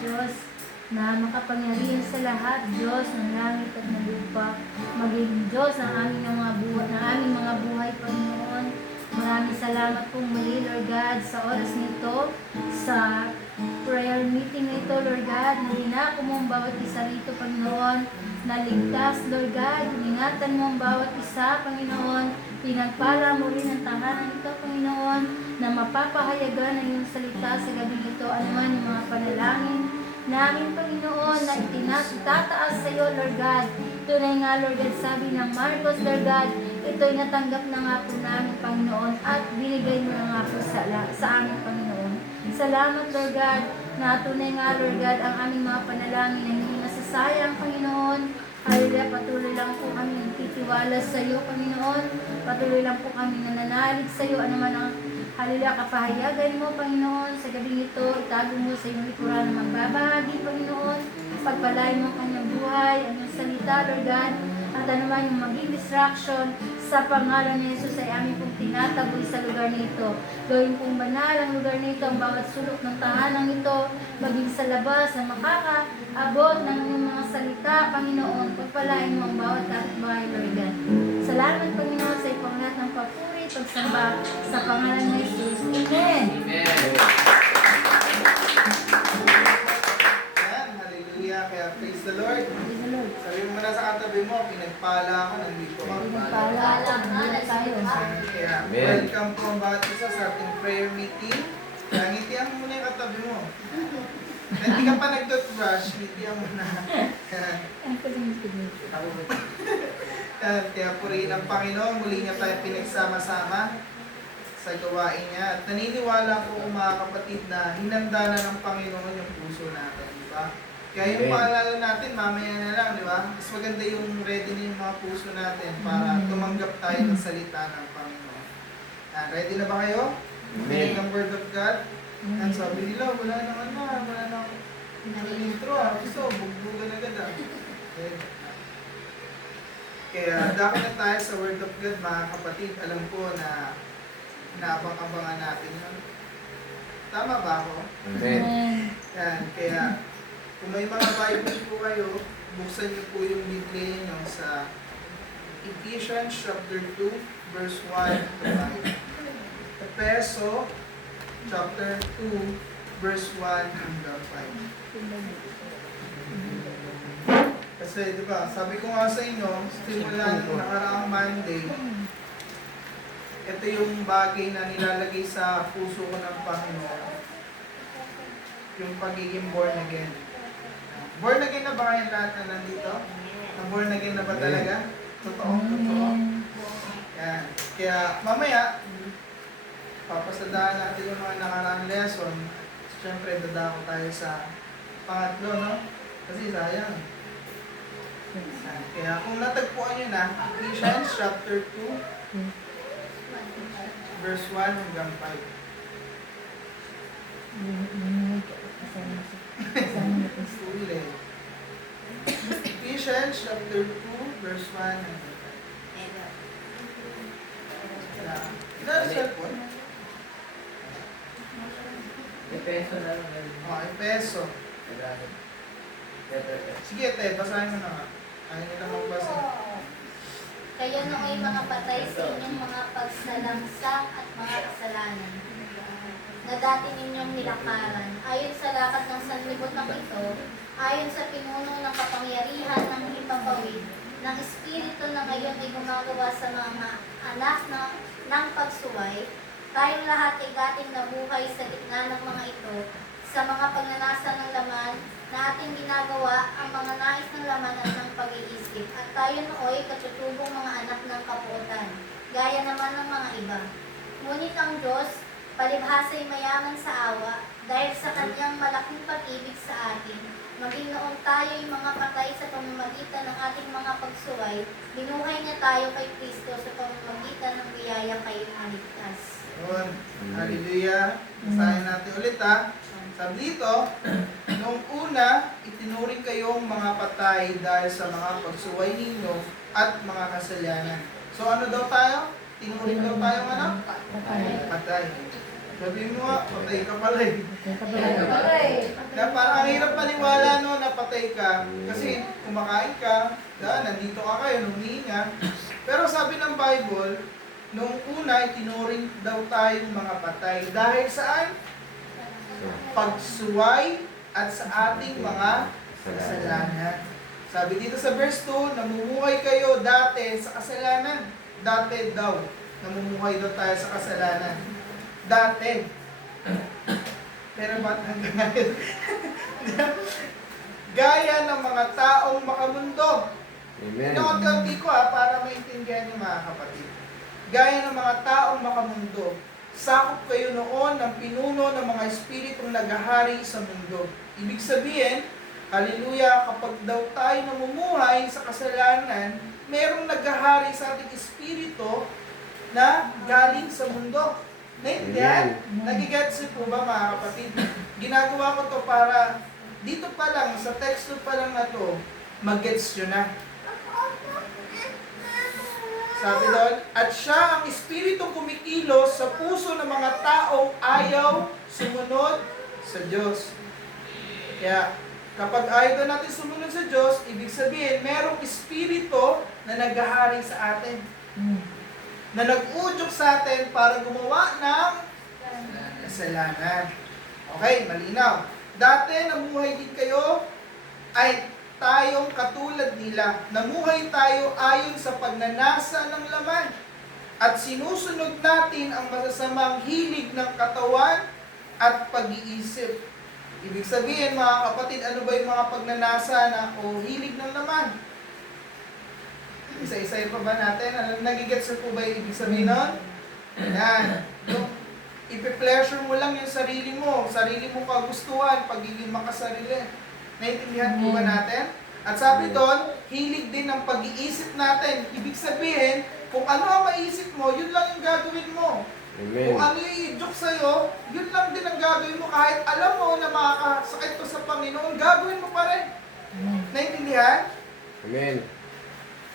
Diyos na makapangyarihan sa lahat, Diyos ng langit at ng lupa, maging Diyos ng aming mga buhay, Panginoon. Maraming salamat po muli, Lord God, sa oras nito, sa prayer meeting nito, Lord God, na hinako mo ang bawat isa rito, Panginoon, na ligtas, Lord God, ingatan mo ang bawat isa, Panginoon, pinagpala mo rin ang tahanan ito, Panginoon, na mapapahayagan ang iyong salita sa gabi ito, anuman yung mga panalangin namin, Panginoon, na itinatataas sa iyo, Lord God. Tunay nga, Lord God, sabi ng Marcos, Lord God, ito'y natanggap na nga po namin, Panginoon, at binigay mo na nga po sa amin, Panginoon. Salamat, Lord God, na tunay nga, Lord God, ang aming mga panalangin na hindi nasasayang, Panginoon. Hallelujah, patuloy lang po kami nagtitiwala sa iyo, Panginoon. Patuloy lang po kami nananalig sa iyo, anuman ang hallelujah, kapahayagan mo, Panginoon, sa gabing ito, itago mo sa iyong likuran na magbabahagi, Panginoon. Pagpalain mo ang kanyang buhay, ang iyong salita, Lord God, at anuman yung maging distraction, sa pangalan ni Jesus ay aming pong tinataboy sa lugar nito. Gawin pong banal ang lugar nito, ang bawat sulok ng tahanang ito, maging sa labas, na makakaabot ng iyong mga salita, Panginoon. Pagpalain mo ang bawat kapitbahay, Lord God. Salamat, Panginoon, sa ipang lahat ng papuri, pagsamba, sa pangalan ni Jesus. Amen! Hallelujah! Kaya praise the Lord. Sabi mo na sa katabi mo, pinagpala ako, nandito ka. Kaya welcome po ang bawat isa sa ating prayer meeting. Kaya ngitian mo muna yung katabi mo. Hindi ka pa nag-toothbrush, ngitian mo na. Kaya purihin ang Panginoon, muli niya tayo pinagsama-sama sa gawain niya. At naniniwala po mga kapatid na hinanda na ng Panginoon yung puso natin, di ba? Kaya yung paalala natin, mamaya na lang, di ba? Mas maganda yung ready na yung mga puso natin para tumanggap tayo ng salita ng Panginoon. Ready na ba kayo? Ready ang Word of God? Ang sabi nila, wala nang intro So, bugbugan agad Okay. Kaya dapat na tayo sa Word of God, mga kapatid. Alam ko na naabang-abangan natin yun. Tama ba ako? Amen. Yan, kaya kung may mga Bible po kayo, buksan niyo po yung Biblia niyo sa Ephesians chapter 2, verse 1 to 5. Efeso chapter 2, verse 1 hanggang 5. Kasi di ba, sabi ko nga sa inyo, simula nung nakaraang Monday, ito yung bagay na nilalagay sa puso ko ng Panginoon. Yung pagiging born again. Born again na ba kayo lahat na nandito? Born again na ba talaga? Totoo? Yan. Kaya mamaya, papasadahan natin yung mga nakaraang lesson. Siyempre, dadako tayo sa pangatlo, no? Kasi sayang. Kaya kung natagpuan nyo na, Ephesians chapter 2, verse 1 hanggang 5. Ephesians chapter 2, verse 1 hanggang 5. Ito ang cellphone? Efeso na lang. Efeso. Sige, te, basahin mo na nga. Ayaw nila magbasa. Kayo nooy mga patay sa inyong mga pagsalamsak at mga kasalanan na dati ninyong nilakaran, ayon sa lakad ng sanlibutan ng ito, ayon sa pinuno ng kapangyarihan ng hipapawid, ng Espiritu na ngayon ay gumagawa sa mga anak ng pagsuway, tayong lahat ay dating nabuhay sa gitna ng mga ito, sa mga pagnanasa ng laman na ating ginagawa ang mga nais ng laman at ng pag-iisip, at tayo nooy katutubong mga anak ng kapuotan, gaya naman ng mga iba. Ngunit ang Diyos, palibhasa'y mayaman sa awa, dahil sa kanyang malaking pag-ibig sa atin, maging noong tayo'y mga patay sa pamamagitan ng ating mga pagsuway, binuhay niya tayo kay Kristo sa pamamagitan ng biyaya kayong maligtas. Yun. Hallelujah. Basahin natin ulit ha. Sabi dito, noong una, itinuring kayong mga patay dahil sa mga pagsuway ninyo at mga kasalanan. So ano daw tayo? Tinuring daw tayo ano? Patay. Sabi mo nga, patay ka pala eh. Na parang ang hirap namamatay ka, kasi kumakain ka, nandito ka kayo, humihinga. Pero sabi ng Bible, nung una, tinuring daw tayong mga patay. Dahil saan? Pagsuway at sa ating mga kasalanan. Sabi dito sa verse 2, namumuhay kayo dati sa kasalanan. Dati daw, namumuhay daw tayo sa kasalanan. Dati. Pero ba't hanggang ngayon? Gaya ng mga taong makamundo. Amen. Ino-unti ko para maintindihan niyo mga kapatid. Gaya ng mga taong makamundo, sakop kayo noon ng pinuno ng mga espiritong naghahari sa mundo. Ibig sabihin, haleluya, kapag daw tayo namumuhay sa kasalanan, merong naghahari sa ating espiritu na galing sa mundo. Naintindihan? Nagigets po ba mga kapatid? Ginagawa ko to para dito pa lang, sa texto pa lang na to, mag-gets nyo na. Sabi doon, at siya ang espiritong kumikilos sa puso ng mga taong ayaw sumunod sa Diyos. Kaya, kapag ayaw natin sumunod sa Diyos, ibig sabihin, merong espiritu na naghahari sa atin. Na nag-udyok sa atin para gumawa ng kasalanan. Okay, malinaw. Dati, namuhay din kayo, ay tayong katulad nila. Namuhay tayo ayon sa pagnanasa ng laman. At sinusunod natin ang masasamang hilig ng katawan at pag-iisip. Ibig sabihin, mga kapatid, ano ba yung mga pagnanasa o hilig ng laman? Isa-isa pa ba natin? Nagigets po ba yung ibig sabihin nun? Yan. Yung ipi-pleasure mo lang yung sarili mo kagustuhan, pagiging makasarili. Naintindihan po ba natin? At sabi doon, hilig din ng pag-iisip natin. Ibig sabihin, kung ano ang maisip mo, yun lang yung gagawin mo. Amen. Kung ano yung i-joke sa'yo, yun lang din ang gagawin mo. Kahit alam mo na makakasakit to sa Panginoon, gagawin mo pa rin. Naintindihan? Amen.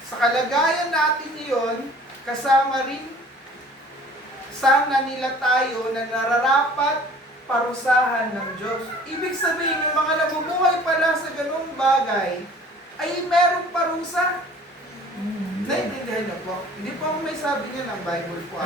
Sa kalagayan natin iyon, kasama rin sana nila tayo na nararapat parusahan ng Diyos. Ibig sabihin, yung mga namumuhay pala sa ganung bagay, ay merong parusa. Naintindihan niyo po? Hindi po ako may sabi niya ng Bible po.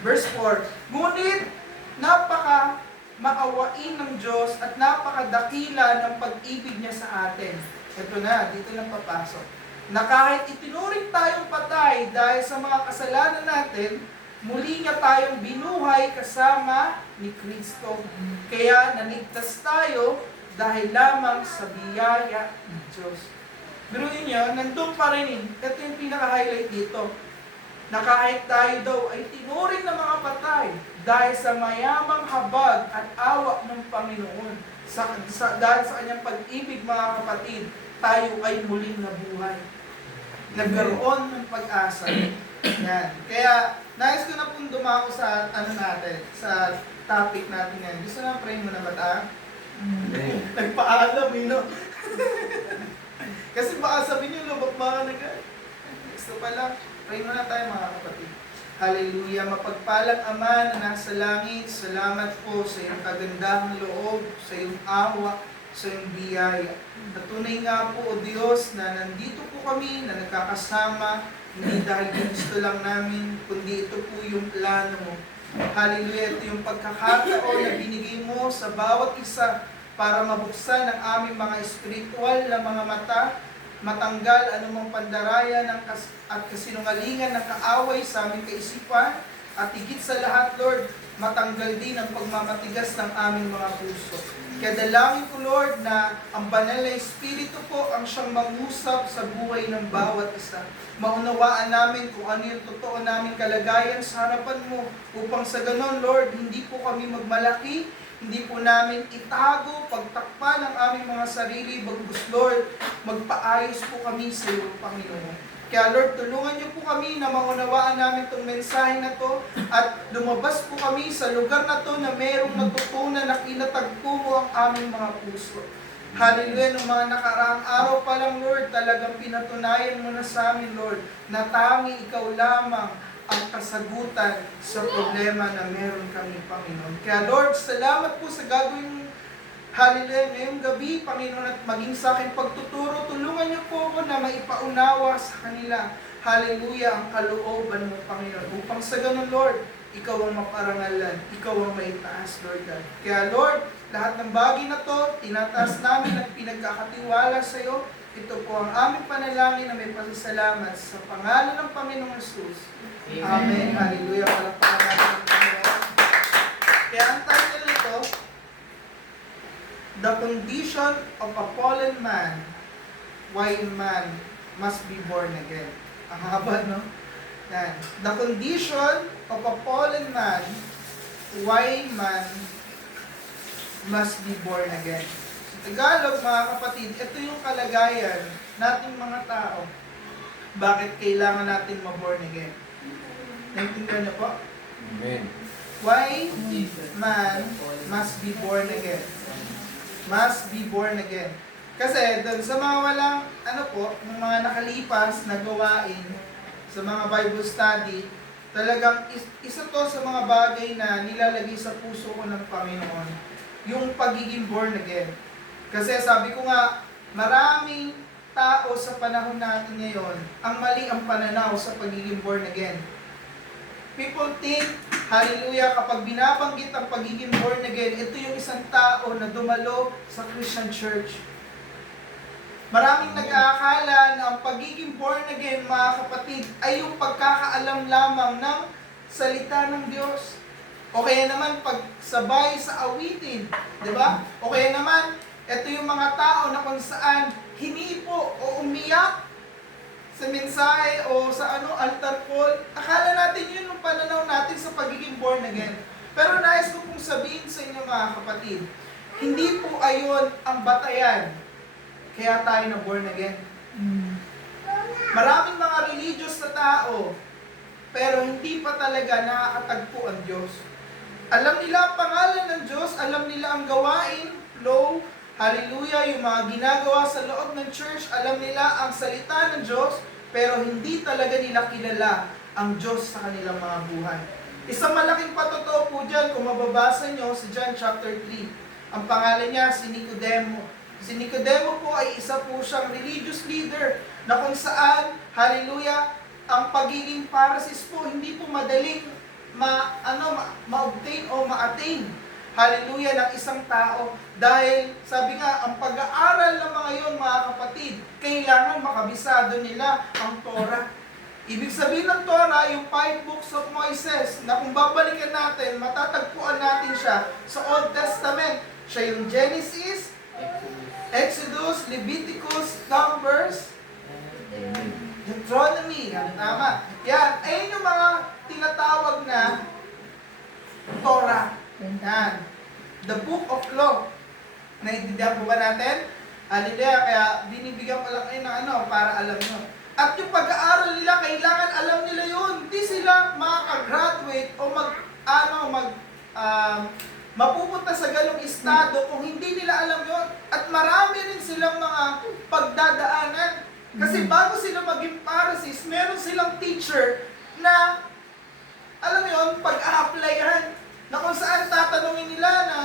Verse 4, ngunit napaka maawain ng Diyos at napakadakila ng pag-ibig niya sa atin. Ito na, dito na papasok. Na kahit itinuring tayong patay dahil sa mga kasalanan natin, muli niya tayong binuhay kasama ni Kristo. Kaya naligtas tayo dahil lamang sa biyaya ng Diyos. Biruin niyo, nandun pa rin. Ito yung pinaka-highlight dito. Na kahit tayo daw ay tinuring ng mga patay dahil sa mayamang habag at awa ng Panginoon. Dahil sa kanyang pag-ibig, mga kapatid, tayo ay muling nabuhay. Nagkaroon ng pag-asa. Yan. Kaya, nais ko na pong dumako sa sa topic natin ngayon. Gusto na pray mo na ba ta? Nagpaalam, no? Kasi baka sabihin niyo, lubak baka gusto pala. Pray mo na tayo mga kapatid. Hallelujah. Mapagpalang Ama na nasa langit, salamat po sa iyong kagandahang loob, sa iyong awa, sa iyong biyaya. Natunay nga po, O Diyos, na nandito po kami, na nagkakasama, hindi dahil gusto lang namin, kundi ito po yung plano mo. Hallelujah, ito yung pagkakataon na binigay mo sa bawat isa para mabuksan ang aming mga espiritual na mga mata, matanggal anumang pandaraya at kasinungalingan ng kaaway sa aming kaisipan, at higit sa lahat, Lord, matanggal din ang pagmamatigas ng aming mga puso. Kaya dalangin ko, Lord, na ang banal na Espiritu po ang siyang mangusap sa buhay ng bawat isa. Maunawaan namin kung ano yung totoo naming kalagayan sa harapan mo, upang sa ganon, Lord, hindi po kami magmalaki, hindi po namin itago, pagtakpan ang aming mga sarili, bagus, Lord, magpaayos po kami sa iyo, Panginoon. Kaya Lord, tulungan niyo po kami na maunawaan namin itong mensahe na to at lumabas po kami sa lugar na to na mayroong natutunan na kinatagpo mo ang aming mga puso. Hallelujah, nung mga nakaraang araw pa lang, Lord, talagang pinatunayan mo na sa amin, Lord, na tangi ikaw lamang ang kasagutan sa problema na meron kami, Panginoon. Kaya Lord, salamat po sa gagawin Hallelujah. Ngayong gabi, Panginoon, at maging sa akin pagtuturo, tulungan niyo po ako na maipaunawa sa kanila. Hallelujah, ang kalooban mo, Panginoon. Upang sa ganun, Lord, ikaw ang maparangalan, ikaw ang maitaas, Lord God. Kaya, Lord, lahat ng bagay na to, tinataas namin at pinagkakatiwala sa iyo. Ito po ang aming panalangin na may pasasalamat sa pangalan ng Panginoong Jesus. Amen. Hallelujah. Palakpakan natin ang Panginoon. Kaya ang title nito, The Condition of a Fallen Man, Why Man Must Be Born Again. Ang haba, no? Yan. The condition of a fallen man, why man must be born again. Sa Tagalog, mga kapatid, ito yung kalagayan nating mga tao. Bakit kailangan natin ma-born again? Naintindihan niyo po? Amen. Why man must be born again? Must be born again. Kasi doon sa mga walang, ng mga nakalipas na gawain, sa mga Bible study, talagang isa to sa mga bagay na nilalagay sa puso ko ng Panginoon, yung pagiging born again. Kasi sabi ko nga, maraming tao sa panahon natin ngayon, ang mali ang pananaw sa pagiging born again. People think, hallelujah, kapag binabanggit ang pagiging born again, ito yung isang tao na dumalo sa Christian church. Maraming nag-aakala na ang pagiging born again, mga kapatid, ay yung pagkakaalam lamang ng salita ng Diyos. O kaya naman pagsabay sa awitin, di ba? O kaya naman, ito yung mga tao na kung saan hinipo o umiyak sa mensahe o sa altar call. Akala natin yun yung pananaw natin sa pagiging born again. Pero nais ko pong sabihin sa inyo, mga kapatid, hindi po ayon ang batayan kaya tayo na born again. Maraming mga religious na tao, pero hindi pa talaga nakakatagpo ang Diyos. Alam nila ang pangalan ng Diyos, alam nila ang gawain, flow, hallelujah, yung mga ginagawa sa loob ng church, alam nila ang salita ng Diyos, pero hindi talaga nila kilala ang Diyos sa kanilang mga buhay. Isang malaking patotoo po dyan, kung mababasa nyo sa John chapter 3, ang pangalan niya si Nicodemo. Si Nicodemo po ay isa po siyang religious leader na kung saan, hallelujah, ang pagiging Pharisees po hindi po madaling ma-obtain o ma-attain, hallelujah, ng isang tao. Dahil, sabi nga, ang pag-aaral ng mga yon, mga kapatid, kailangan makabisado nila ang Torah. Ibig sabihin ng Torah, yung 5 books of Moses, na kung babalikan natin, matatagpuan natin siya sa Old Testament. Siya yung Genesis, Exodus, Leviticus, Numbers, Deuteronomy. Yan, tama. Yan. Ayun yung mga tinatawag na Torah. Yan. The Book of Law. Naiintindihan po ba natin? Hallelujah. Kaya binibigyan ko lang kayo ng para alam nyo. At yung pag-aaral nila, kailangan alam nila yun. Hindi sila makaka-graduate o mapupunta sa ganong estado kung hindi nila alam yon. At marami rin silang mga pagdadaanan. Kasi bago sila maging Pharisees, meron silang teacher na, alam mo yun, pag-a-applyan. Na kung saan tatanungin nila na,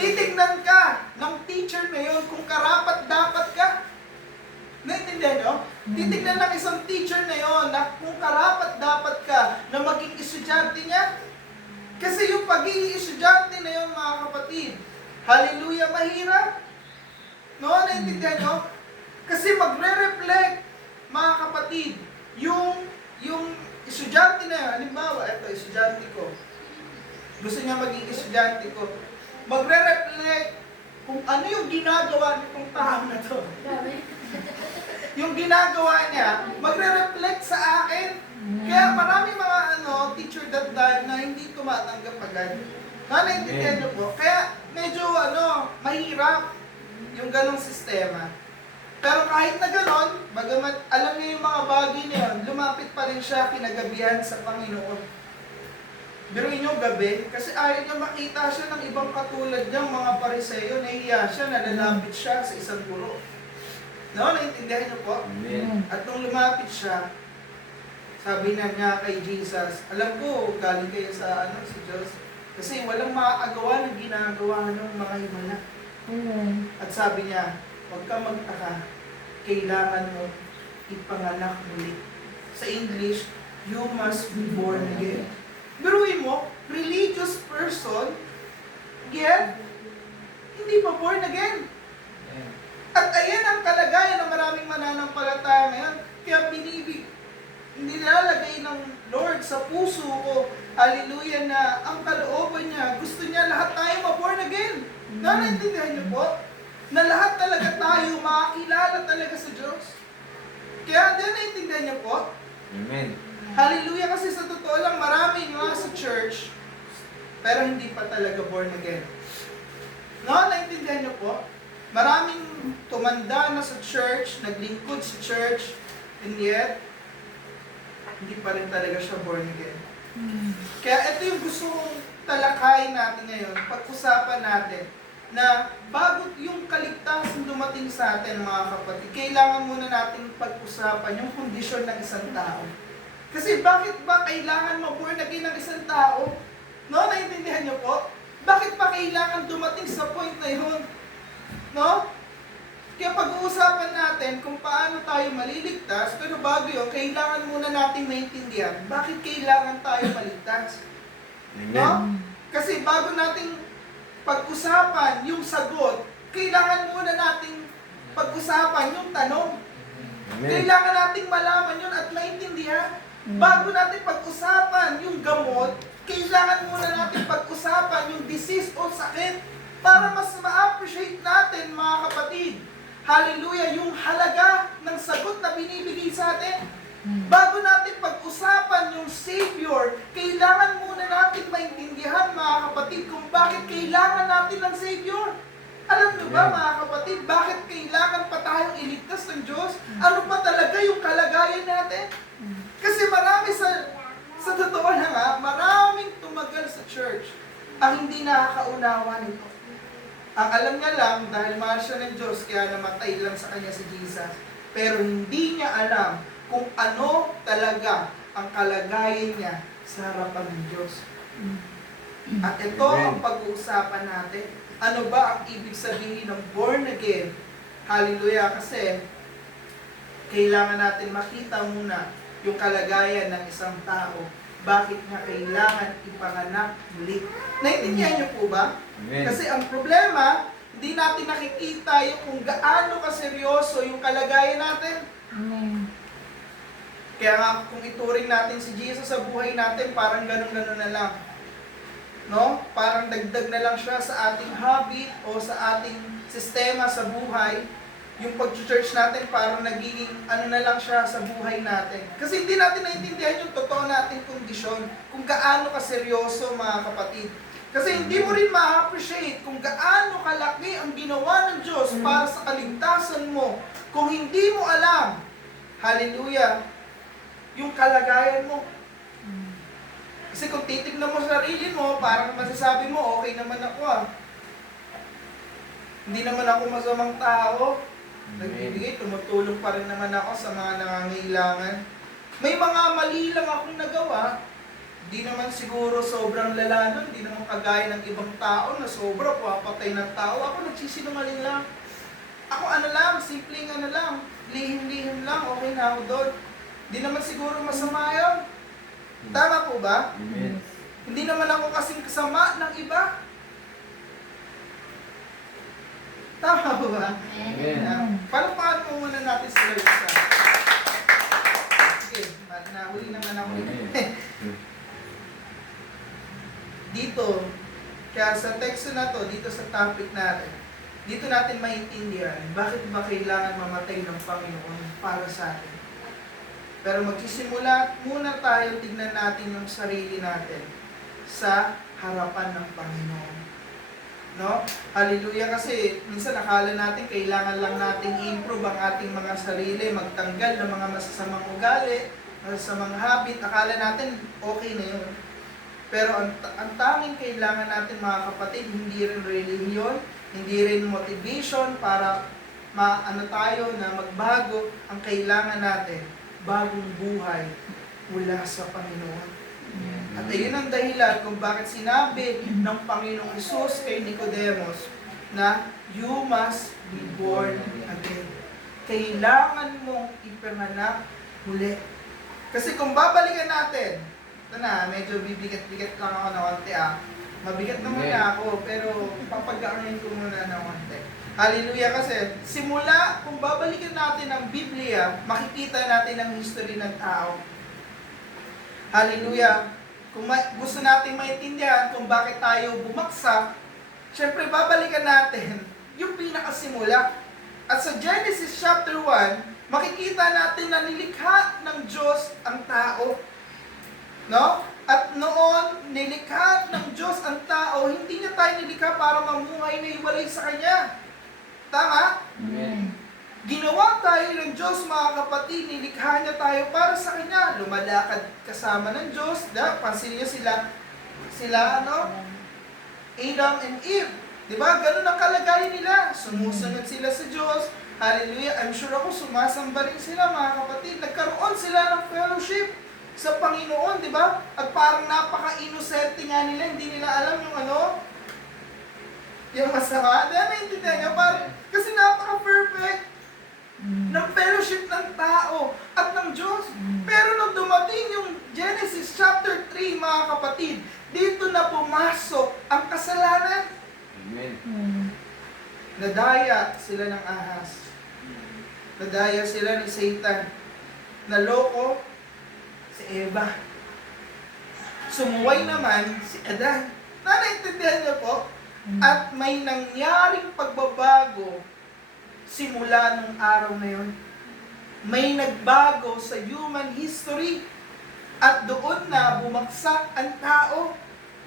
titignan ka ng teacher na yun kung karapat-dapat ka. Naintindihan nyo? Titignan ng isang teacher na yun na kung karapat-dapat ka na maging estudyante niya. Kasi yung pagiging estudyante na yun, mga kapatid, hallelujah, mahirap. No? Naintindihan nyo? Kasi magre-reflect, mga kapatid, yung estudyante na yun, halimbawa, ito, estudyante ko. Gusto niya maging estudyante ko. Magre-reflect kung ano yung ginagawa nitong tao na to. Yung ginagawa niya, magre-reflect sa akin. Kaya marami mga teacher that time na hindi tumatanggap agad. Naintindihan niyo po? Kaya medyo mahirap yung ganong sistema. Pero kahit na ganon, bagamat alam niya yung mga bagay na yun, lumapit pa rin siya kinagabihan sa Panginoon. Biruin niyo gabi, kasi ayaw niya makita siya ng ibang katulad niyang mga Pariseo, nahihiya siya, nalalapit siya sa isang guro. No, naintindihan niyo po? Amen. At nung lumapit siya, sabi na niya kay Jesus, alam ko, galing kayo sa Diyos, Kasi walang makakagawa ng ginagawa ng mga himala. Amen. At sabi niya, huwag kang magtaka, kailangan mo ipanganak muli. Sa English, you must be born again. Biruin mo, religious person, yet, hindi pa born again. At ayan ang kalagayan ng maraming mananampalataya ngayon. Kaya nilalagay ng Lord sa puso ko, hallelujah, na ang kalooban niya, gusto niya lahat tayo ma-born again. Naintindihan niyo po? Na lahat talaga tayo makakilala talaga sa Diyos. Kaya din naintindihan niyo po? Amen. Hallelujah, kasi sa totoo lang, maraming mga sa church, pero hindi pa talaga born again. No, naintindihan niyo po? Maraming tumanda na sa church, naglingkod sa church, and yet, hindi pa rin talaga siya born again. Kaya ito yung gusto kong talakayin natin ngayon, pag-usapan natin, na bago yung kaligtasan dumating sa atin, mga kapatid, kailangan muna natin pag-usapan yung kondisyon ng isang tao. Kasi bakit ba kailangan ma-born again ng isang tao? No, naintindihan niyo po? Bakit ba kailangan dumating sa point na yun? No? Kaya pag-uusapan natin kung paano tayo maliligtas, pero bago yun, kailangan muna natin maintindihan bakit kailangan tayo maligtas. No? Kasi bago nating pag-usapan yung sagot, kailangan muna nating pag-usapan yung tanong. Kailangan nating malaman yun at maintindihan. Bago natin pag-usapan yung gamot, kailangan muna natin pag-usapan yung disease o sakit para mas ma-appreciate natin, mga kapatid. Hallelujah, yung halaga ng sagot na binibigay sa atin. Bago natin pag-usapan yung Savior, kailangan muna natin maintindihan, mga kapatid, kung bakit kailangan natin ng Savior. Alam niyo ba, mga kapatid, bakit kailangan pa tayong iligtas ng Diyos? Ano pa talaga yung kalagayan natin? Kasi marami sa totoo na nga, maraming tumagal sa church ang hindi nakakaunawa nito. Ang alam niya lang, dahil mahal siya ng Diyos, kaya namatay lang sa kanya si Jesus. Pero hindi niya alam kung ano talaga ang kalagayan niya sa harapan ng Diyos. At ito ang pag-uusapan natin. Ano ba ang ibig sabihin ng born again? Hallelujah! Kasi kailangan natin makita muna yung kalagayan ng isang tao. Bakit nga kailangan ipanganak muli? Naintindihan niyo po ba? Amen. Kasi ang problema, hindi natin nakikita yung kung gaano kaseryoso yung kalagayan natin. Amen. Kaya nga, kung ituring natin si Jesus sa buhay natin, parang ganun-ganun na lang. No? Parang dagdag na lang siya sa ating habit o sa ating sistema sa buhay. Yung pag-church natin, parang nagiging ano na lang siya sa buhay natin. Kasi hindi natin naintindihan yung totoo nating kondisyon, kung gaano kaseryoso, mga kapatid. Kasi hindi mo rin ma-appreciate kung gaano kalaki ang ginawa ng Diyos para sa kaligtasan mo. Kung hindi mo alam, hallelujah, yung kalagayan mo. Kasi kung titignan mo sa sarili mo, parang masasabi mo, okay naman ako . Hindi naman ako masamang tao. Nagbibigay, tumutulong pa rin naman ako sa mga nangangailangan. May mga mali lang akong nagawa. Di naman siguro sobrang lala nun, di naman kagaya ng ibang tao na sobra papatay ng tao. Ako nagsisinungaling lang. Ako ano lang, simpleng ano lang, lihim-lihim lang, okay na ako doon. Di naman siguro masama yun. Tama po ba? Amen. Hindi naman ako kasing kasama ng iba. Tama po ba? Amen. Paano muna natin sila isa? Sige, nahuli naman ako. Dito, kaya sa teksto na to, dito sa topic natin, dito natin maintindihan bakit ba kailangan mamatay ng Panginoon para sa atin. Pero magsisimula muna tayo, tignan natin yung sarili natin sa harapan ng Panginoon. No? Hallelujah, kasi minsan akala natin kailangan lang nating i-improve ang ating mga sarili, magtanggal ng mga masasamang ugali, masasamang habit, akala natin okay na yun. Pero ang tanging kailangan natin, mga kapatid, hindi rin relihiyon, hindi rin motivation para maano tayo na magbago. Ang kailangan natin, bagong buhay mula sa Panginoon. At ayun ang dahilan kung bakit sinabi ng Panginoong Hesus kay Nicodemus na you must be born again. Kailangan mong ipanganak muli. Kasi kung babalikan natin, ito na, medyo bibigat-bigat lang ako ng konti Mabigat naman na ako, pero papagaanin ko muna ng konti. Hallelujah, kasi simula, kung babalikan natin ang Biblia, makikita natin ang history ng tao. Hallelujah. Kung gusto natin maintindihan kung bakit tayo bumagsak, syempre babalikan natin yung pinakasimula. At sa Genesis chapter 1, makikita natin na nilikha ng Diyos ang tao. No? At noon, nilikha ng Diyos ang tao, hindi niya tayo nilikha para mamuhay na iwalay sa Kanya. Tama? Amen. Ginawa tayo ng Diyos, mga kapatid, nilikha niya tayo para sa Kanya. Lumalakad kasama ng Diyos. Pansin niyo sila Adam and Eve. Diba? Ganun ang kalagayan nila. Sumusunod sila sa Diyos. Hallelujah. I'm sure ako sumasamba rin sila, mga kapatid. Nagkaroon sila ng fellowship sa Panginoon, di ba? At parang napaka-innocent nga nila. Hindi nila alam yung masama. Dahil naintindihan niya, parang, kasi napaka-perfect ng fellowship ng tao at ng Diyos. Pero nung dumating yung Genesis chapter 3, mga kapatid, dito na pumasok ang kasalanan. Amen. Nadaya sila ng ahas. Nadaya sila ni Satan. Naloko si Eva. Sumuway naman si Adan. Naintindihan niyo po? At may nangyaring pagbabago simula nung araw na yun. May nagbago sa human history at doon na bumagsak ang tao.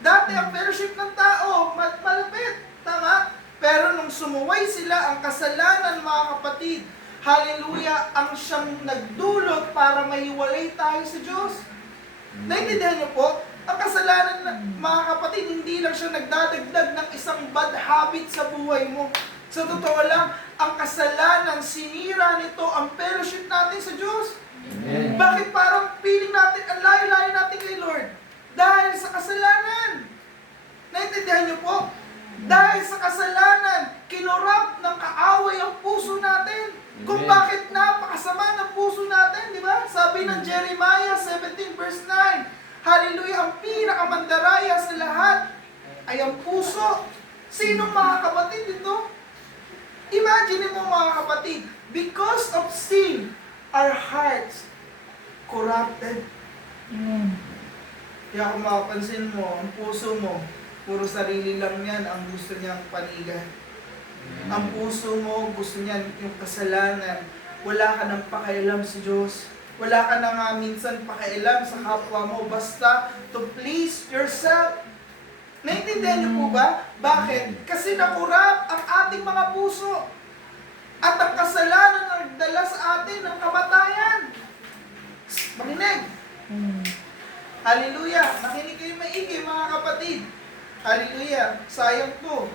Dati ang fellowship ng tao, malapit, tama? Pero nung sumuway sila, ang kasalanan, mga kapatid, hallelujah, ang siyang nagdulot para mahiwalay tayo sa Diyos. Naintindihan niyo po? Ang kasalanan, mga kapatid, hindi lang siya nagdadagdag ng isang bad habit sa buhay mo. Sa totoo lang, ang kasalanan, sinira nito ang fellowship natin sa Diyos. Amen. Bakit parang feeling natin, ang layo-layo natin kay Lord? Dahil sa kasalanan. Naintindihan niyo po? Dahil sa kasalanan, kinurap ng kaaway ang puso natin. Kung Amen. bakit napakasama ng puso natin, di ba? Sabi ng Jeremiah 17 verse 9, hallelujah, ang pinakamandaraya sa lahat ay ang puso. Sino mga kapatid dito? Imagine mo, mga kapatid, because of sin, our hearts corrupted. Kaya kung mapapansin mo, ang puso mo, puro sarili lang yan ang gusto niyang panigan. Ang puso mo, gusto niyan yung kasalanan. Wala ka nang pakialam sa Diyos. Wala ka na nga minsan pakialam sa kapwa mo. Basta to please yourself. Naintindihan niyo po ba? Bakit? Kasi nakurap ang ating mga puso. At ang kasalanan na nagdala sa atin ng kamatayan. Makinig. Hallelujah. Makinig kayo maigi, mga kapatid. Hallelujah. Sayang po.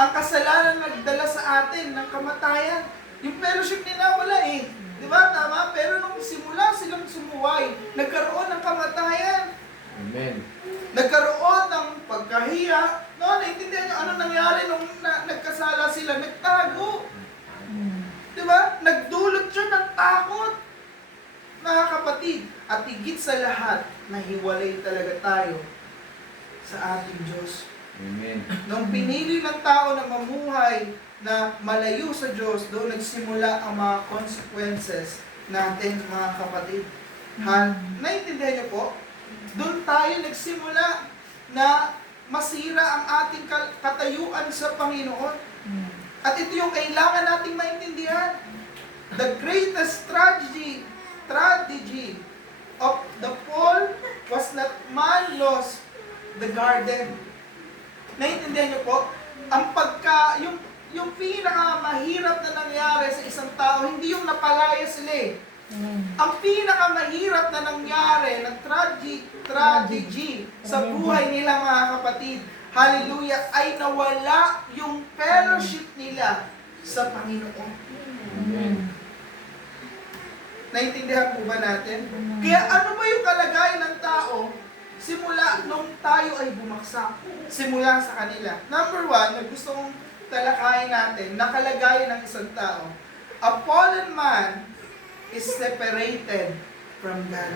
Ang kasalanan na nagdala sa atin ng kamatayan. Yung fellowship nila wala eh. Di ba? Tama? Pero nung simula silang sumuway, nagkaroon ng kamatayan. Amen. Nagkaroon ng pagkahiya. No, naintindihan niyo ano nangyari nung nagkasala sila? Nagtago. Di ba? Nagdulot siya ng takot. Mga kapatid, at higit sa lahat, nahiwalay talaga tayo sa ating Diyos. Amen. Nung pinili ng tao na mamuhay na malayo sa Diyos, doon nagsimula ang mga consequences natin, mga kapatid. Naintindihan niyo po? Doon tayo nagsimula na masira ang ating katayuan sa Panginoon. At ito yung kailangan nating maintindihan. The greatest tragedy of the fall was that man lost the garden. Naintindihan niyo po? Yung pinakamahirap na nangyari sa isang tao, hindi yung napalaya sila eh. Ang pinakamahirap na nangyari, na tragedy sa buhay nila, mga kapatid, hallelujah, ay nawala yung fellowship nila sa Panginoon. Amen. Naintindihan po ba natin? Kaya ano ba yung kalagayan ng tao Simula nung tayo ay bumagsak. Simula sa kanila. Number one, na gusto kong talakayin natin, nakalagayan ng isang tao. A fallen man is separated from God.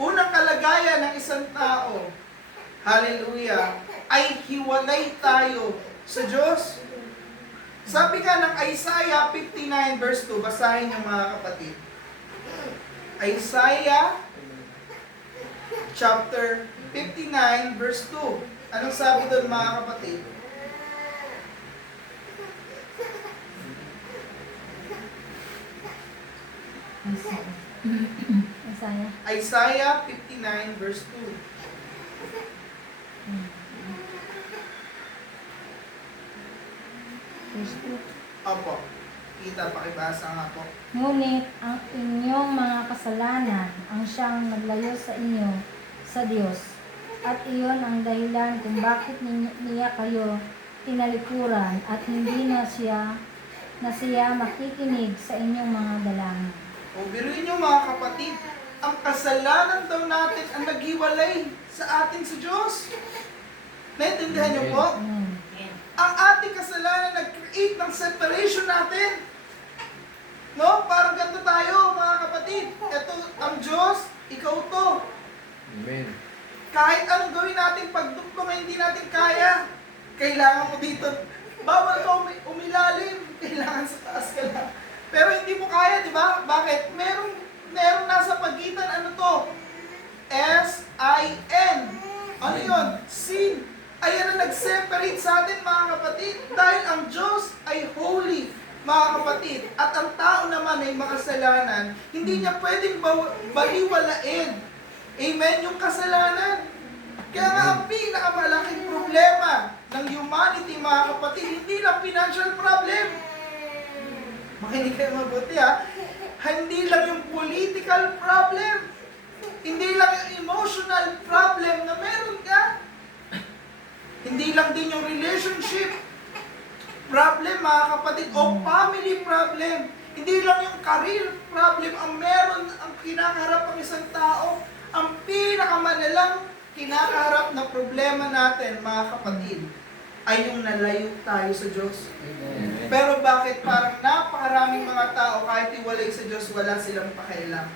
Unang kalagayan ng isang tao, hallelujah, ay hiwalay tayo sa Diyos. Sabi ka ng Isaiah 59 verse 2, basahin niyo mga kapatid. Isaiah chapter 59 verse 2. Anong sabi doon mga kapatid? Isaiah. Isaiah 59 verse 2. Verse 2. Opo. Kita, pakibasa nga po. Ngunit ang inyong mga kasalanan ang siyang naglayo sa inyo sa Diyos. At iyon ang dahilan kung bakit niya kayo tinalikuran at hindi na siya makikinig sa inyong mga dalangin. O biruin nyo mga kapatid, ang kasalanan daw natin ang naghiwalay sa atin sa Diyos. Naintindihan nyo po? Amen. Ang ating kasalanan nag-create ng separation natin. No? Parang ganito tayo mga kapatid. Ito ang Diyos, ikaw to. Amen. Kahit anong gawin natin pagdugtong na hindi natin kaya, kailangan mo dito. Bawal ka umilalim. Kailangan sa taas ka lang. Pero hindi mo kaya, di ba? Bakit? Merong nasa pagitan, ano to? S-I-N. Ano yun? Sin. Ayan ang nag-separate sa atin, mga kapatid. Dahil ang Diyos ay holy, mga kapatid. At ang tao naman ay makasalanan, hindi niya pwedeng baliwalain. Amen? Yung kasalanan. Kaya nga ang pinakamalaking problema ng humanity, mga kapatid, hindi lang financial problem. Makinig kayo mabuti ha. Hindi lang yung political problem. Hindi lang yung emotional problem na meron ka. Hindi lang din yung relationship problem, mga kapatid, o family problem. Hindi lang yung career problem ang meron, ang kinakaharap ng isang tao. Ang pinakamalalang kinakaharap na problema natin, mga kapatid, ay yung nalayo tayo sa Diyos. Amen. Pero bakit parang napakaraming mga tao kahit iwalay sa Diyos, wala silang pakialam?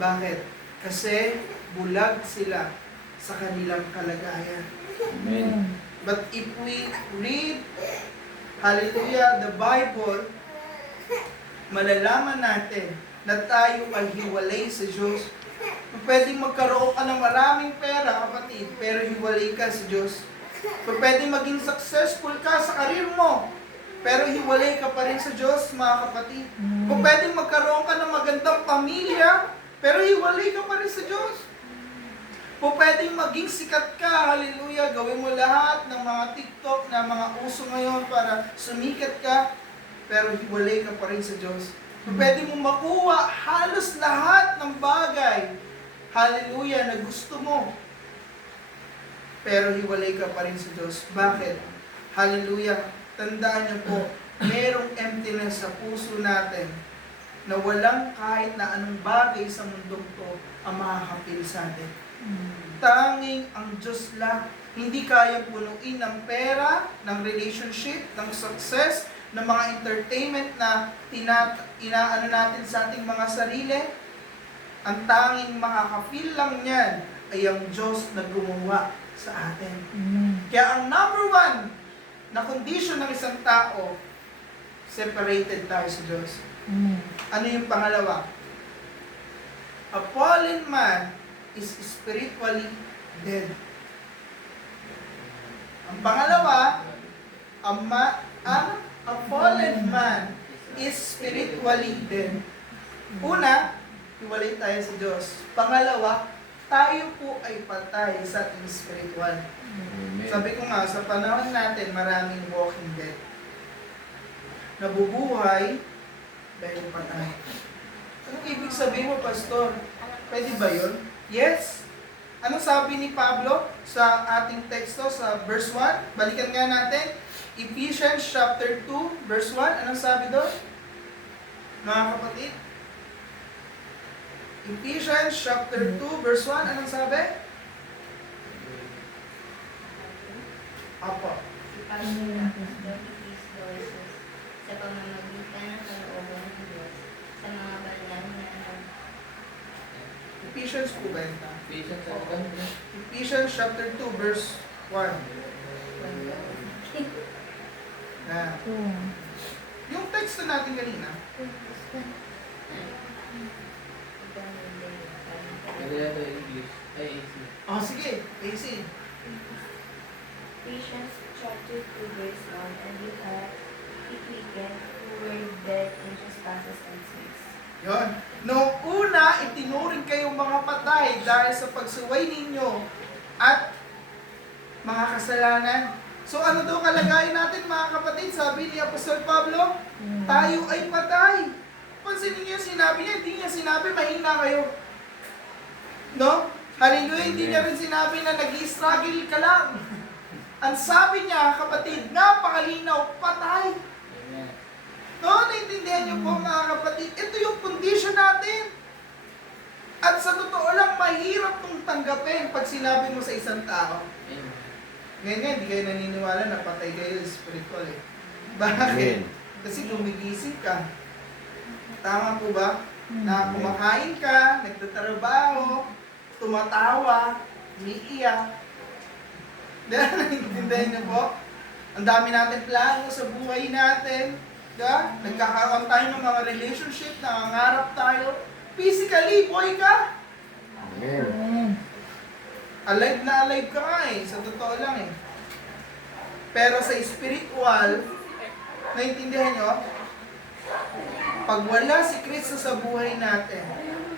Bakit? Kasi bulag sila sa kanilang kalagayan. Amen. But if we read, hallelujah, the Bible, malalaman natin na tayo ay hiwalay sa Diyos. Pwedeng magkaroon ka ng maraming pera, kapatid, pero hiwalay ka sa Diyos. Pwedeng maging successful ka sa karir mo, pero hiwalay ka pa rin sa Diyos, mga kapatid. Kung pwedeng magkaroon ka ng magandang pamilya, pero hiwalay ka pa rin sa Diyos. Kung pwedeng maging sikat ka, hallelujah, gawin mo lahat ng mga TikTok na mga uso ngayon para sumikat ka, pero hiwalay ka pa rin sa Diyos. Kung pwedeng mo makuha halos lahat ng bagay, hallelujah, na gusto mo, pero hiwalay ka pa rin sa Diyos. Bakit? Hallelujah. Tandaan niyo po, merong emptiness sa puso natin na walang kahit na anong bagay sa mundong to ang makakapil sa atin. Tanging ang Diyos lang. Hindi kayang punuin ng pera, ng relationship, ng success, ng mga entertainment na inaano natin sa ating mga sarili. Ang tanging makakapil lang niyan ay ang Diyos na gumawa sa atin. Kaya ang number one na condition ng isang tao, separated tayo sa Diyos. Ano yung pangalawa? A fallen man is spiritually dead. Ang pangalawa, a fallen man is spiritually dead. Una, hiwalay tayo sa Diyos. Pangalawa, tayo po ay patay sa ating spiritual. Amen. Sabi ko nga, sa panahon natin, maraming walking dead. Nabubuhay dahil patay. Anong ibig sabihin mo, Pastor? Pwede ba yun? Yes. Anong sabi ni Pablo sa ating teksto sa verse 1? Balikan nga natin. Ephesians chapter 2, verse 1. Anong sabi doon? Mga kapatid? Ephesians chapter 2 verse 1, anong sabi? Apo. Ipagmula ng Kristo Jesus sa pamamagitan ng kalooban ng Diyos sa mga banal na anak. Ephesians po ba yun? Patient sa kanila. Ephesians chapter 2 verse 1. Na. Yung text na natin kanina, Kanila sa English. Ay, AC. oh sige, AC. Ephesians chapter 2 verse 1, and you have it weekend who were dead in trespasses and sins. Yon. Noong una, itinuring kayong mga patay dahil sa pagsuway ninyo at mga kasalanan. So ano daw kalagayan natin mga kapatid? Sabi ni Apostol Pablo, tayo ay patay. Pansinin niyo yung sinabi niya, hindi niya sinabi mahina kayo. No? Hallelujah, hindi niya rin sinabi na nag-i-struggle ka lang. Ang sabi niya, kapatid, napakalinaw, patay. Amen. No, naintindihan niyo po mga kapatid, ito yung condition natin. At sa totoo lang, mahirap itong tanggapin pag sinabi mo sa isang tao. Amen. Ngayon nga, hindi kayo naniniwala na patay kayo spiritual eh. Bakit? Amen. Kasi gumigising ka. Tama po ba? Na kumakain ka, nagtatrabaho, tumatawa, umiiyak. Dahil naiintindihan niyo po? Ang dami natin plano sa buhay natin. Diba? Nagkakaroon tayo ng mga relationship, nangangarap tayo. Physically, boy ka. Amen. Alive na alive ka nga eh. Sa totoo lang eh. Pero sa spiritual, naintindihan nyo? Pag wala si Kristo sa buhay natin,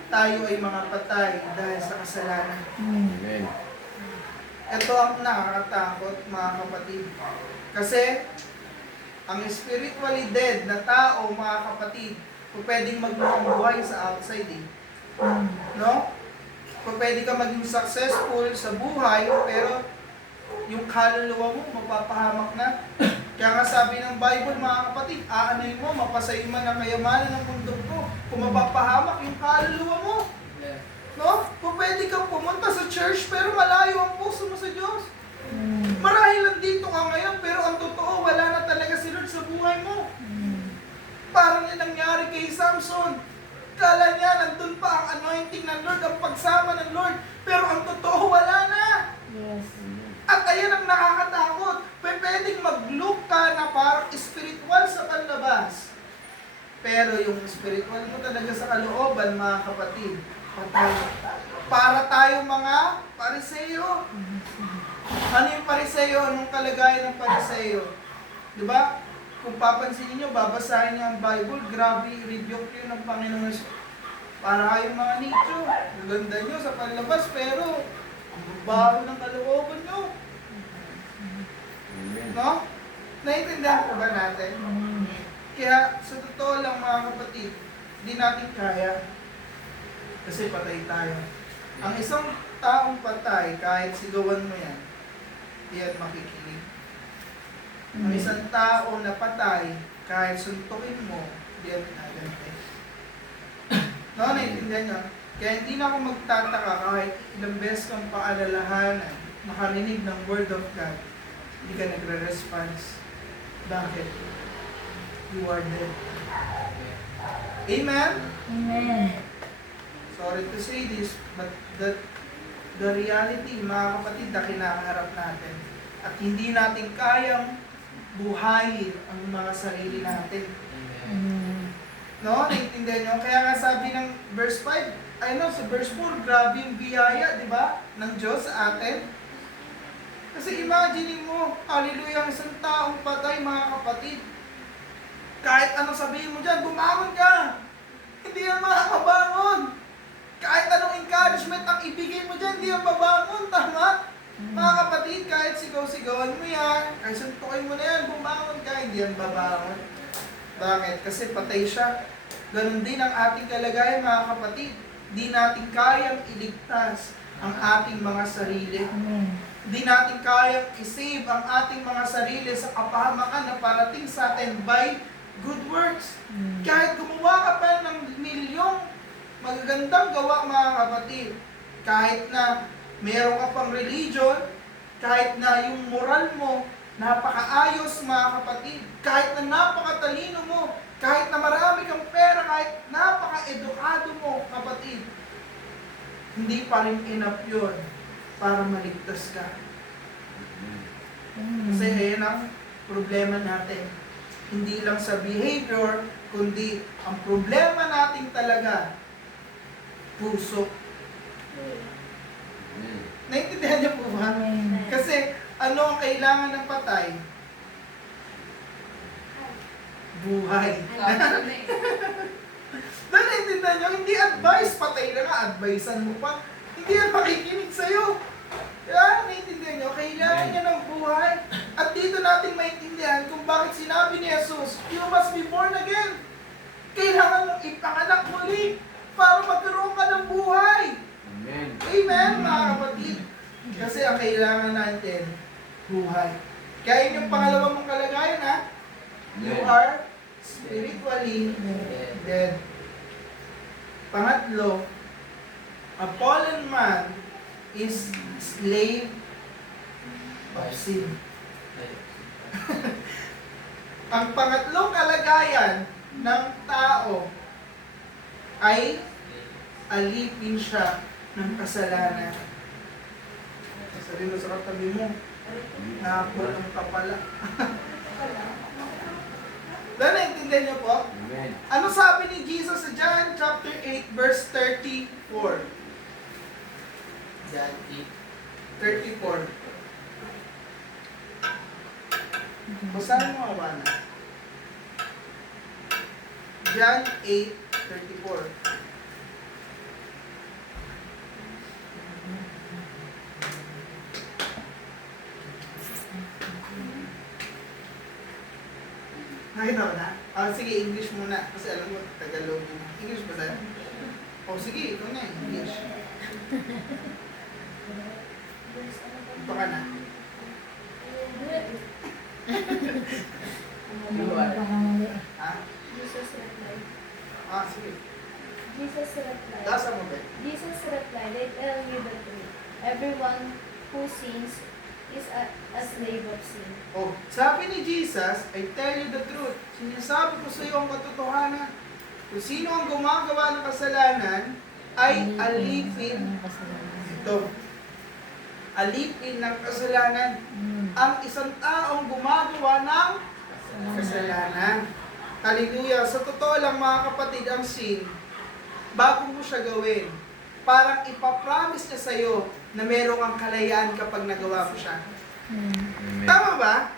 tayo ay mga patay dahil sa kasalanan. Amen. Ito ang nakakatakot mga kapatid. Kasi, ang spiritually dead na tao, mga kapatid, kung pwedeng magmukhang buhay sa outside eh. No? Kung pwede ka maging successful sa buhay, pero yung kaluluwa mo, mapapahamak na. Kaya nga sabi ng Bible, mga kapatid, aanay mo, mapasayo man ang kayamanan ng mundo mo. Kung mapapahamak yung kaluluwa mo. No? Kung pwede kang pumunta sa church, pero malayo ang puso mo sa Diyos. Marahil nandito ka ngayon, pero ang totoo, wala na talaga si Lord sa buhay mo. Parang yan nangyari kay Samson. Kala niya, nandun pa ang anointing ng Lord, ang pagsama ng Lord. Pero ang totoo, wala na. Yes. At ayan ang nakakatakot. Pwedeng mag-look ka na parang spiritual sa panlabas. Pero yung spiritual mo talaga sa kalooban, mga kapatid, patay. Para tayo mga Pariseo. Ano yung Pariseo? Anong kalagayan ng Pariseo? Diba? Kung papansin niyo, babasahin niyo ang Bible, grabe, rebuke yun ng Panginoon. Para kayong mga nicho. Ang ganda niyo sa panlabas, pero ang babaho ng kalooban niyo. Amen. No? Naiintindihan ko ba natin? Kaya sa totoo lang mga kapatid, hindi natin kaya. Kasi patay tayo. Ang isang taong patay, kahit sigawan mo yan, di yan makikinig. Ang isang tao na patay, kahit suntukin mo, di yan nagante. No, naiintindihan nyo? Kaya hindi na ako magtataka kahit ilang beses kang paalalahanan, makarinig ng Word of God, hindi ka nagre-response. Bakit? You are dead. Amen? Amen. Sorry to say this, but the reality, mga kapatid, na kinakaharap natin. At hindi natin kayang buhayin ang mga sarili natin. No? Naintindihan nyo? Kaya nga sabi ng verse 5, ay no, sa verse 4, grabe yung biyaya, di ba? Ng Diyos sa atin. Kasi imagine mo, hallelujah, ang isang taong patay, mga kapatid. Kahit anong sabihin mo dyan, bumangon ka. Hindi yan makakabangon. Kahit anong encouragement ang ibigay mo dyan, hindi yan babangon. Tama? Mga kapatid, kahit sigaw-sigawan mo yan, kahit suntukin mo na yan, bumangon ka, hindi yan babangon. Bakit? Kasi patay siya. Ganon din ang ating kalagayan, mga kapatid. Di natin kayang iligtas ang ating mga sarili. Di natin kayang isave ang ating mga sarili sa kapahamakan na parating sa atin by good works. Kahit gumawa ka pa ng milyong magagandang gawa mga kapatid. Kahit na meron ka pang religion, kahit na yung moral mo, napakaayos mga kapatid. Kahit na napakatalino mo, kahit na marami kang pera, kahit napaka-edukado mo kapatid, hindi pa rin enough yun para maligtas ka. Kasi yan ang problema natin. Hindi lang sa behavior, kundi ang problema natin talaga, puso. Amen. Naintindihan niyo po ba? Amen. Kasi ano ang kailangan ng patay? Buhay. Dahil naintindihan niyo, hindi advice, patay na nga, advicean mo pa. Hindi yan makikinig sa'yo. Kaya naintindihan niyo, kailangan niya ng buhay. At dito natin maintindihan kung bakit sinabi ni Jesus, you must be born again. Kailangan mong ipanganak muli para magkaroon ka ng buhay. Amen. Amen, mga kapatid. Kasi ang kailangan natin, buhay. Kaya yun yung pangalawa mong kalagayan, ha? You Amen. are spiritually dead. Pangatlo, a fallen man is slave of sin. Ang pangatlong kalagayan ng tao ay alipin siya ng kasalanan. Sabi mo sa katabi mo, nakulong ka pala. Dahil naintindihan niyo po? Amen. Ano sabi ni Jesus sa John chapter 8 verse 34? John 34. Basahin mo awana. John 8:34. Nakita mo na? Sige, English muna. Kasi alam mo, Tagalog yun. English ba sa'yo? Sige, ikaw na, English. Ito ka na. Ha? Jesus replied. Sige. Jesus replied. Lasa mo ba? Jesus replied, I tell you the truth. Everyone who sins is a slave of sin. Sabi ni Jesus, I tell you the truth. Sinasabi ko sa iyo ang katotohanan. Kung sino ang gumagawa ng kasalanan, ay alipin. Ito. Alipin ng kasalanan. Ang isang taong gumagawa ng kasalanan. Hallelujah. Sa totoo lang mga kapatid, ang sin, bago mo siya gawin, parang ipapromise niya sa'yo na merong ang kalayaan kapag nagawa mo siya. Amen. Tama ba?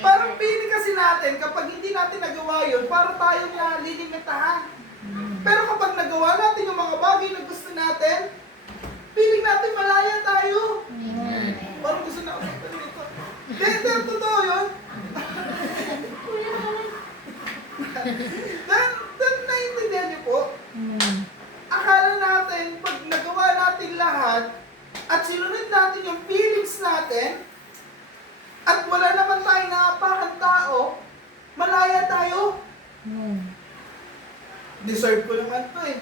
Parang pili kasi natin, kapag hindi natin nagawa yun, para tayong nalilimitahan. Pero kapag nagawa natin yung mga bagay na gusto natin, piling natin malaya tayo. Parang gusto na ako nito. Hindi, totoo yun. Then, naiintindihan niyo po, akala natin, pag nagawa natin lahat, at sinunod natin yung feelings natin, at wala naman tayong naapakan tao, malaya tayo. Deserve ko naman to eh.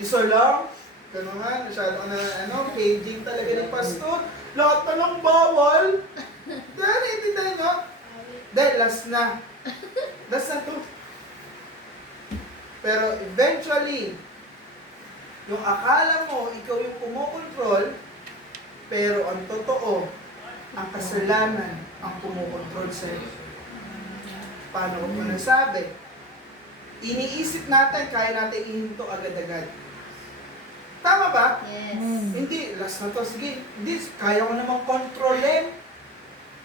Isa lang, gano'n nga, masyado ka na, caging talaga ni pastor. Lahat na lang bawal. Dahil, naintindihan nyo? Dahil, last na. Last na to. Pero eventually, yung akala mo, ikaw yung kumokontrol, pero ang totoo, ang kasalanan ang kumokontrol sa'yo. Paano ko nasabi? Iniisip natin, kaya natin ihinto agad-agad. Tama ba? Yes. Hindi, last na to, sige. Hindi, kaya ko namang kontrolin.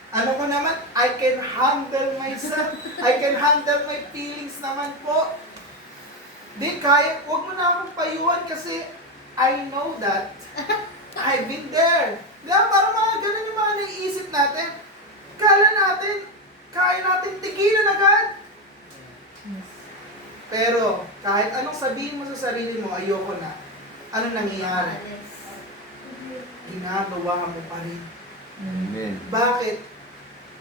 Ano ko naman, I can handle myself. I can handle my feelings naman po. Di, kaya, huwag mo na akong payuhan kasi I know that. I've been there. Diba, parang mga ganun yung mga naiisip natin. Kala natin, kaya natin tigilan agad. Pero, kahit anong sabihin mo sa sarili mo, ayoko na. Anong nangyayari? Yes. Ginagawa mo pa rin. Amen. Bakit?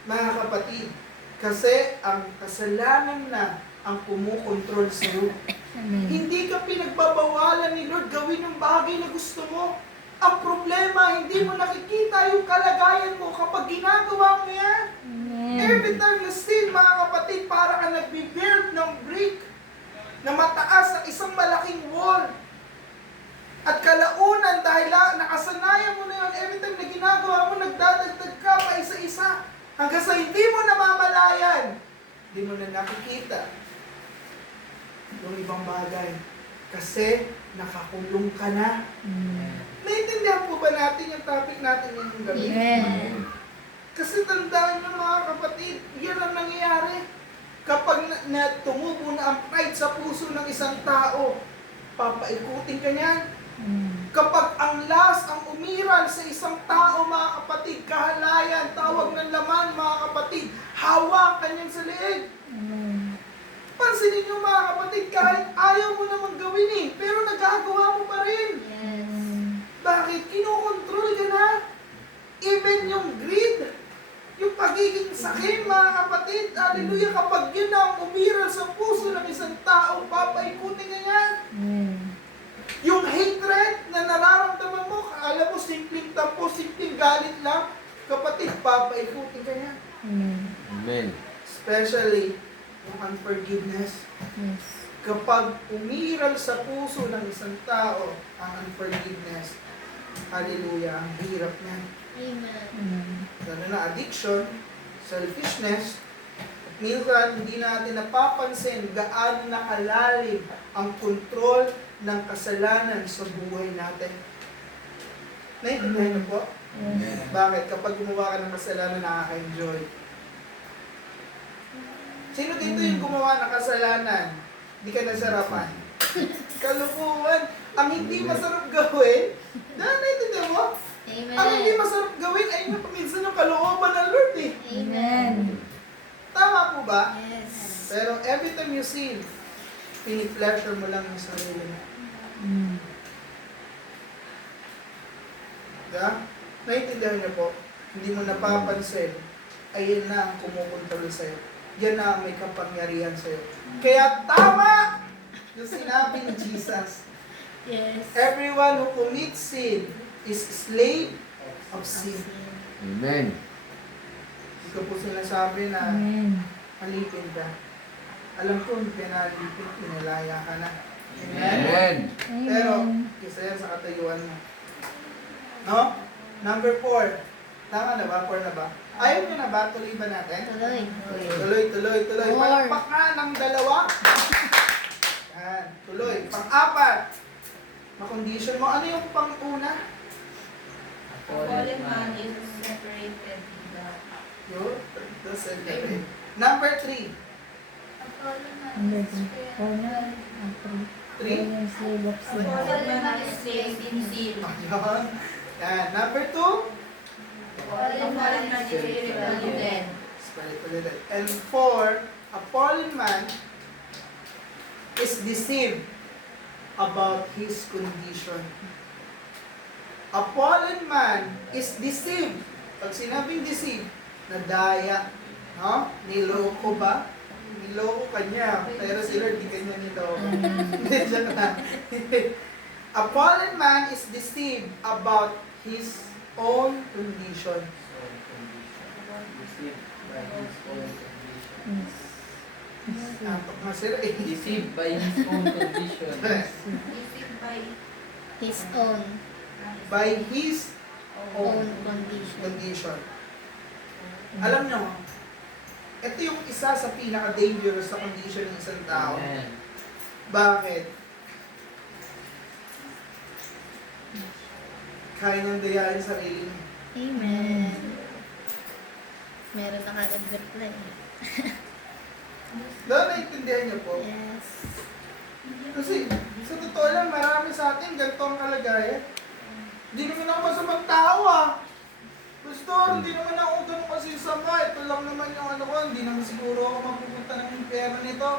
Mga kapatid, kasi ang kasalanan na ang kumukontrol sa iyo. Amen. Hindi ka pinagbabawalan ni Lord gawin yung bagay na gusto mo. Ang problema, hindi mo nakikita yung kalagayan mo kapag ginagawa mo yan. Amen. Every time you sin, mga kapatid, para ka nagbi-build ng brick na mataas ng isang malaking wall. At kalaunan, dahil nakasanayan mo na yun, every time na ginagawa mo, nagdadagdag ka pa isa-isa. Hanggang sa hindi mo namamalayan, hindi mo na nakikita yung ibang bagay. Kasi nakakulong ka na. Naintindihan po ba natin yung topic natin ngayong gabi? Amen. Kasi tandaan nyo mga kapatid, yan ang nangyayari. Kapag tumubo na ang pride sa puso ng isang tao, papaikutin ka niyan. Kapag ang last, ang umiral sa isang tao, mga kapatid, kahalayan, tawag ng laman, mga kapatid, hawakan yan sa leeg. Pansinin nyo mga kapatid, kahit ayaw mo namang gawin pero nagagawa mo pa rin. Yes. Bakit? Kinokontrol ka na. Even yung greed, yung pagiging sakim, mga kapatid, hallelujah, kapag yun na ang umiral sa puso ng isang tao, papaikutin niya yan. Yung hatred na nararamdaman mo, alam mo, simpleng tampo, simpleng galit lang, kapatid, papaikutin ka niya. Amen. Especially, yung unforgiveness. Yes. Kapag umiral sa puso ng isang tao, ang unforgiveness, hallelujah, ang hirap niyan. Amen. Lalo na addiction, selfishness, at minsan hindi natin napapansin gaano nakalalim ang kontrol ng kasalanan sa buhay natin. Naiintindihan niyo po? Amen. Bakit? Kapag gumawa ka ng kasalanan, nakaka-enjoy. Sino dito yung gumawa ng kasalanan? Hindi ka nasarapan. Kalukuhan. Ang hindi masarap gawin, naiintindihan mo? Ang hindi Amen. masarap gawin ay yung paminsan ng kalooban ng Lord eh. Amen. Tama po ba? Yes. Pero every time you sin, pinipleasure mo lang yung sarili mo. Diba? Naiintindihan niyo po? Hindi mo napapansin, ayun na ang kumukontrol sa'yo. Yan na ang may kapangyarihan sa'yo. Kaya tama yung sinabi ni Jesus. Yes. Everyone who commits sin is slave of sin. Amen. Hindi ko po sinasabi na alipin ka. Alam ko, hindi ka nalipin, pinalaya ka na. Amen. Pero, isa yan sa katayuan mo. No? Number 4. Tama na ba? 4 na ba? Ayaw nyo na ba? Tuloy ba natin? Tuloy. Tuloy. Four. Palakpak nga ng dalawa. Yan. Tuloy. Pang-4. Ma-condition mo. Ano yung pang-una? Fallen man is separated in the Yun. That's it. Number 3. fallen man is placed in sin. Ayun. Yan. Number 2. Fallen man is spiritually dead. Spiritually dead. And 4, a fallen man is deceived about his condition. A fallen man is deceived. Pag sinabing deceived, nadaya. No? Niloko ba? Niloko kanya. Pero si Lord, di kanya niloko. Hindi, joke lang. A fallen man is deceived about his own condition. Antok na sila eh. Deceived by his own condition. Deceived by His own By his own condition. condition. Alam nyo, ito yung isa sa pinaka-dangerous sa condition ng isang tao. Amen. Bakit? Kaya nang dayain sarili niya. Amen. Meron na kagad reply. Dahil naiintindihan niyo po. Yes. Kasi sa totoo lang, marami sa atin ganito ang kalagayan. Hindi naman ako masamang tao ah. Pastor, hindi naman ako ganun kasi sama. Ito lang naman yung ano ko. Hindi naman siguro ako mapupunta ng impyerno nito.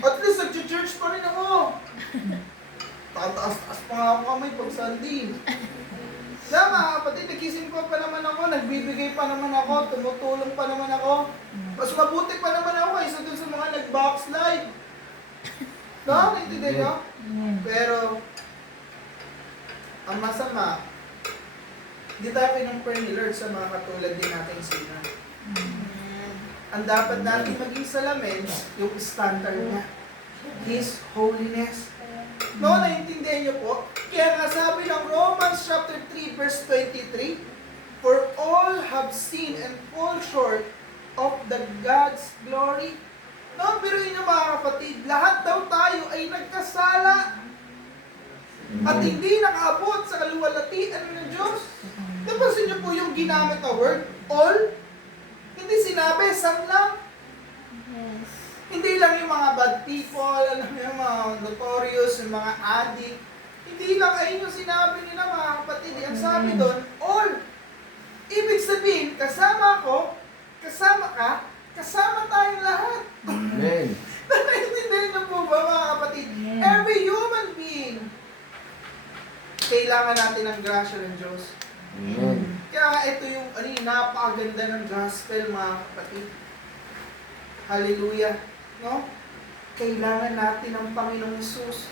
At least nag-church pa rin ako. Tataas-taas pa nga ako kamay pag Sunday. Tama, kapatid, nagising pa naman ako, nagbibigay pa naman ako, tumutulong pa naman ako. Mas mabuti pa naman ako kaysa dun sa mga nag-backslide. No? Naintindihan nyo? Amen. Pero, ang masama, hindi tayo pinag-pray ni Lord sa mga katulad din nating sina. Ang dapat natin maging salamin, yung standard niya. His holiness. No, naintindihan niyo po? Kaya nga sabi ng Romans chapter 3 verse 23, for all have sinned and fall short of the God's glory. No, pero yun yung mga kapatid, lahat daw tayo ay nagkasala at hindi nakaabot sa kaluwalhatian ng Diyos. Napansin niyo po yung ginamit na word, all? Hindi sinabi, some lang. Yes. Hindi lang yung mga bad people, alam mo yung mga notorious, yung mga addict. Hindi lang ayun yung sinabi nila mga kapatid. Ang sabi doon, all. Ibig sabihin, kasama ko, kasama ka, kasama tayong lahat. Amen. Naiintindihan niyo po ba mga kapatid? Amen. Every human being, kailangan natin ng grasya ng Diyos. Amen. Kaya nga ito yung napakaganda ng gospel mga kapatid. Hallelujah. No? Kailangan natin ng Panginoong Hesus.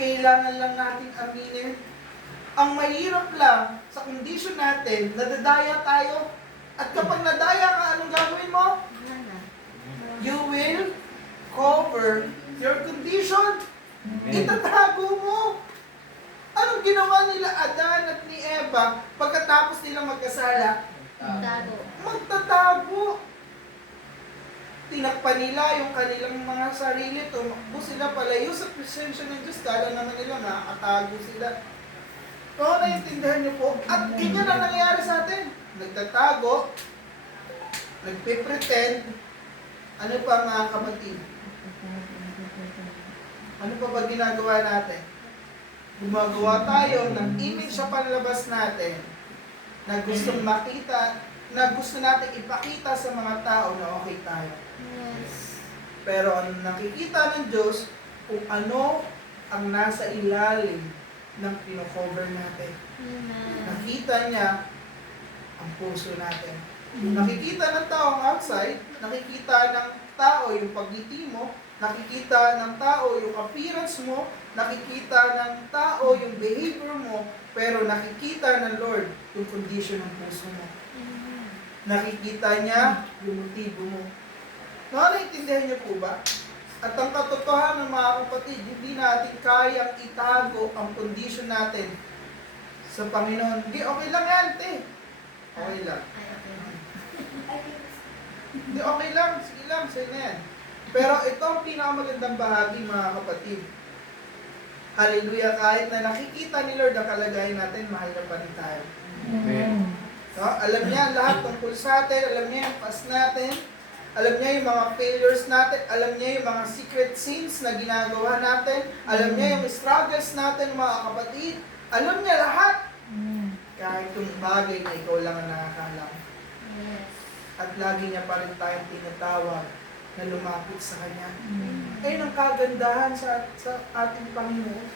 Kailangan lang natin aminin. Ang mahirap lang sa condition natin, nadadaya tayo. At kapag nadaya ka, anong gagawin mo? Wala na. You will cover your condition. Itatago mo. Anong ginawa nila Adan at ni Eva pagkatapos nilang magkasala? Tago. Magtatago. Tinakpan nila yung kanilang mga sarili. Tumakbo sila palayo sa presensya ng Diyos. Kala naman nila nakakatago sila. So, naiintindihan niyo po. At ganyan ang nangyayari sa atin. Nagtatago. Nagpipretend. Ano pa mga kapatid? Ano pa ba ginagawa natin? Gumagawa tayo ng image sa panlabas natin na gustong makita, na gusto natin ipakita sa mga tao na okay tayo. Yes. Pero ang nakikita ng Diyos kung ano ang nasa ilalim ng pino-cover natin. Amen. Nakita niya ang puso natin. Nakikita ng tao ang outside, nakikita ng tao yung pagngiti mo, nakikita ng tao yung appearance mo, nakikita ng tao yung behavior mo, pero nakikita ng Lord yung condition ng puso mo. Amen. Nakikita niya yung motibo mo. Naiintindihan niyo po ba? At ang katotohanan mga kapatid, hindi natin kayang itago ang condition natin sa Panginoon. Hindi, okay lang yan, te. Okay lang. Ay, okay. Hindi, okay lang. Sige lang, sa'yo na yan. Pero ito ang pinakamagandang bahagi mga kapatid. Hallelujah, kahit na nakikita ni Lord ang kalagayan natin, mahal na pa rin tayo. Amen. No? Alam niya lahat tungkol sa atin, alam niya yung past natin, alam niya yung mga failures natin, alam niya yung mga secret sins na ginagawa natin, alam niya yung struggles natin mga kapatid, alam niya lahat. Amen. Kahit yung bagay na ikaw lang ang nakakalam. Yes. At lagi niya pa rin tayong tinatawag na lumapit sa Kanya. Amen. Ayun ang kagandahan sa ating Panginoon.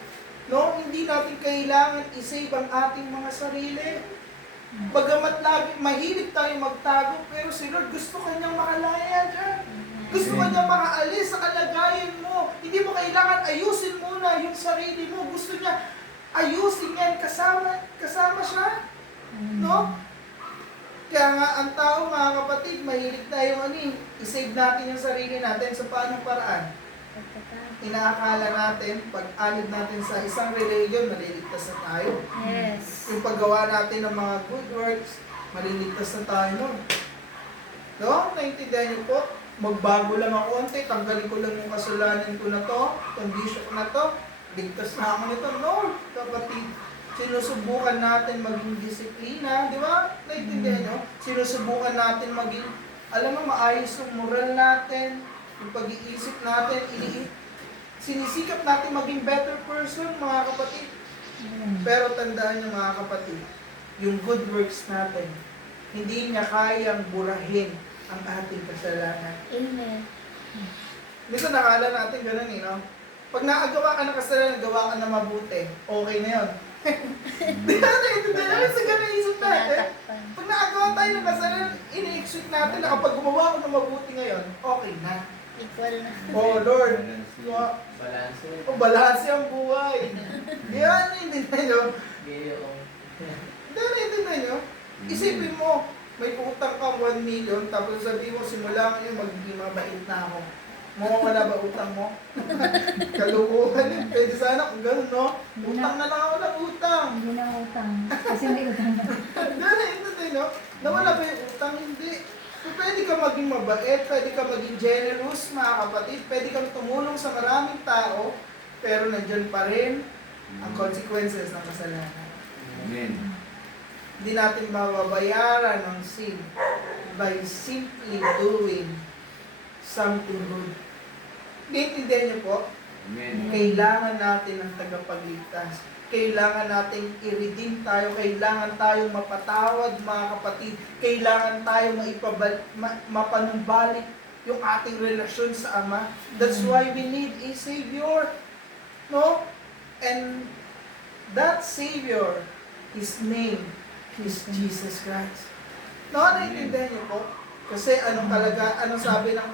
No, hindi natin kailangan isave ang ating mga sarili. Bagamat lagi, mahilig tayo magtago, pero si Lord gusto Kanyang makalaya dyan. Gusto Kanyang makaalis sa kalagayan mo. Hindi mo kailangan ayusin muna yung sarili mo. Gusto niya ayusin yan, kasama siya. No? Kaya nga, ang tao mga kapatid, mahilig tayong isave natin yung sarili natin sa paanong paraan. Inaakala natin, pag-alid natin sa isang religion, maliligtas na tayo. Yes. Yung paggawa natin ng mga good works, maliligtas na tayo nun. No? Naintindihan niyo po? Magbago lang ako onte, tanggalin ko lang yung kasalanan ko na to, condition ko na to, ligtas na ako nito. No, kapatid. Sinusubukan natin maging disiplina, di ba? Naintindihan nyo? Sinusubukan natin maging, alam mo, maayos yung moral natin, yung pag-iisip natin, sinisikap natin maging better person, mga kapatid. Pero tandaan nyo mga kapatid, yung good works natin, hindi niya kayang burahin ang ating kasalanan. Amen. Minsan nakala natin ganun no? Pag nakagawa ka ng kasalanan, gawa ka na mabuti, okay na yun. Di ba naintindihan? Sa ganun isip natin. Tinatakpan. Pag nakagawa tayo ng kasalanan, ini-expect natin na kapag gumawa ko ng mabuti ngayon, okay na. Equal na. Oh Lord, Balance. balanse ang buhay. Yan, hindi na nyo. Gayong. Hindi na nyo. Isipin mo, may utang kang 1 million, tapos sabihin mo, simula ngayon, magiging mabait na ako. Mawawala ba utang mo? Kalukuhan yun. Pwede sana kung gano'n, no? Utang na lang ako ng utang. Hindi na utang. Kasi may utang na. Hindi, no? Nawala ba yung utang? Hindi. So, pwede ka maging mabait, pwede ka maging generous, mga kapatid, pwede kang tumulong sa maraming tao, pero nandyan pa rin ang consequences ng kasalanan. Amen. Hindi natin mababayaran ng sin by simply doing something good. Naintindihan niyo po? Amen. Kailangan natin ng tagapagligtas. Kailangan natin i-redeem tayo. Kailangan tayong mapatawad, mga kapatid. Kailangan tayong mapanumbalik yung ating relasyon sa Ama. That's why we need a Savior. No? And that Savior, His name is Jesus Christ. No, naiintindihan niyo po? Kasi anong sabi ng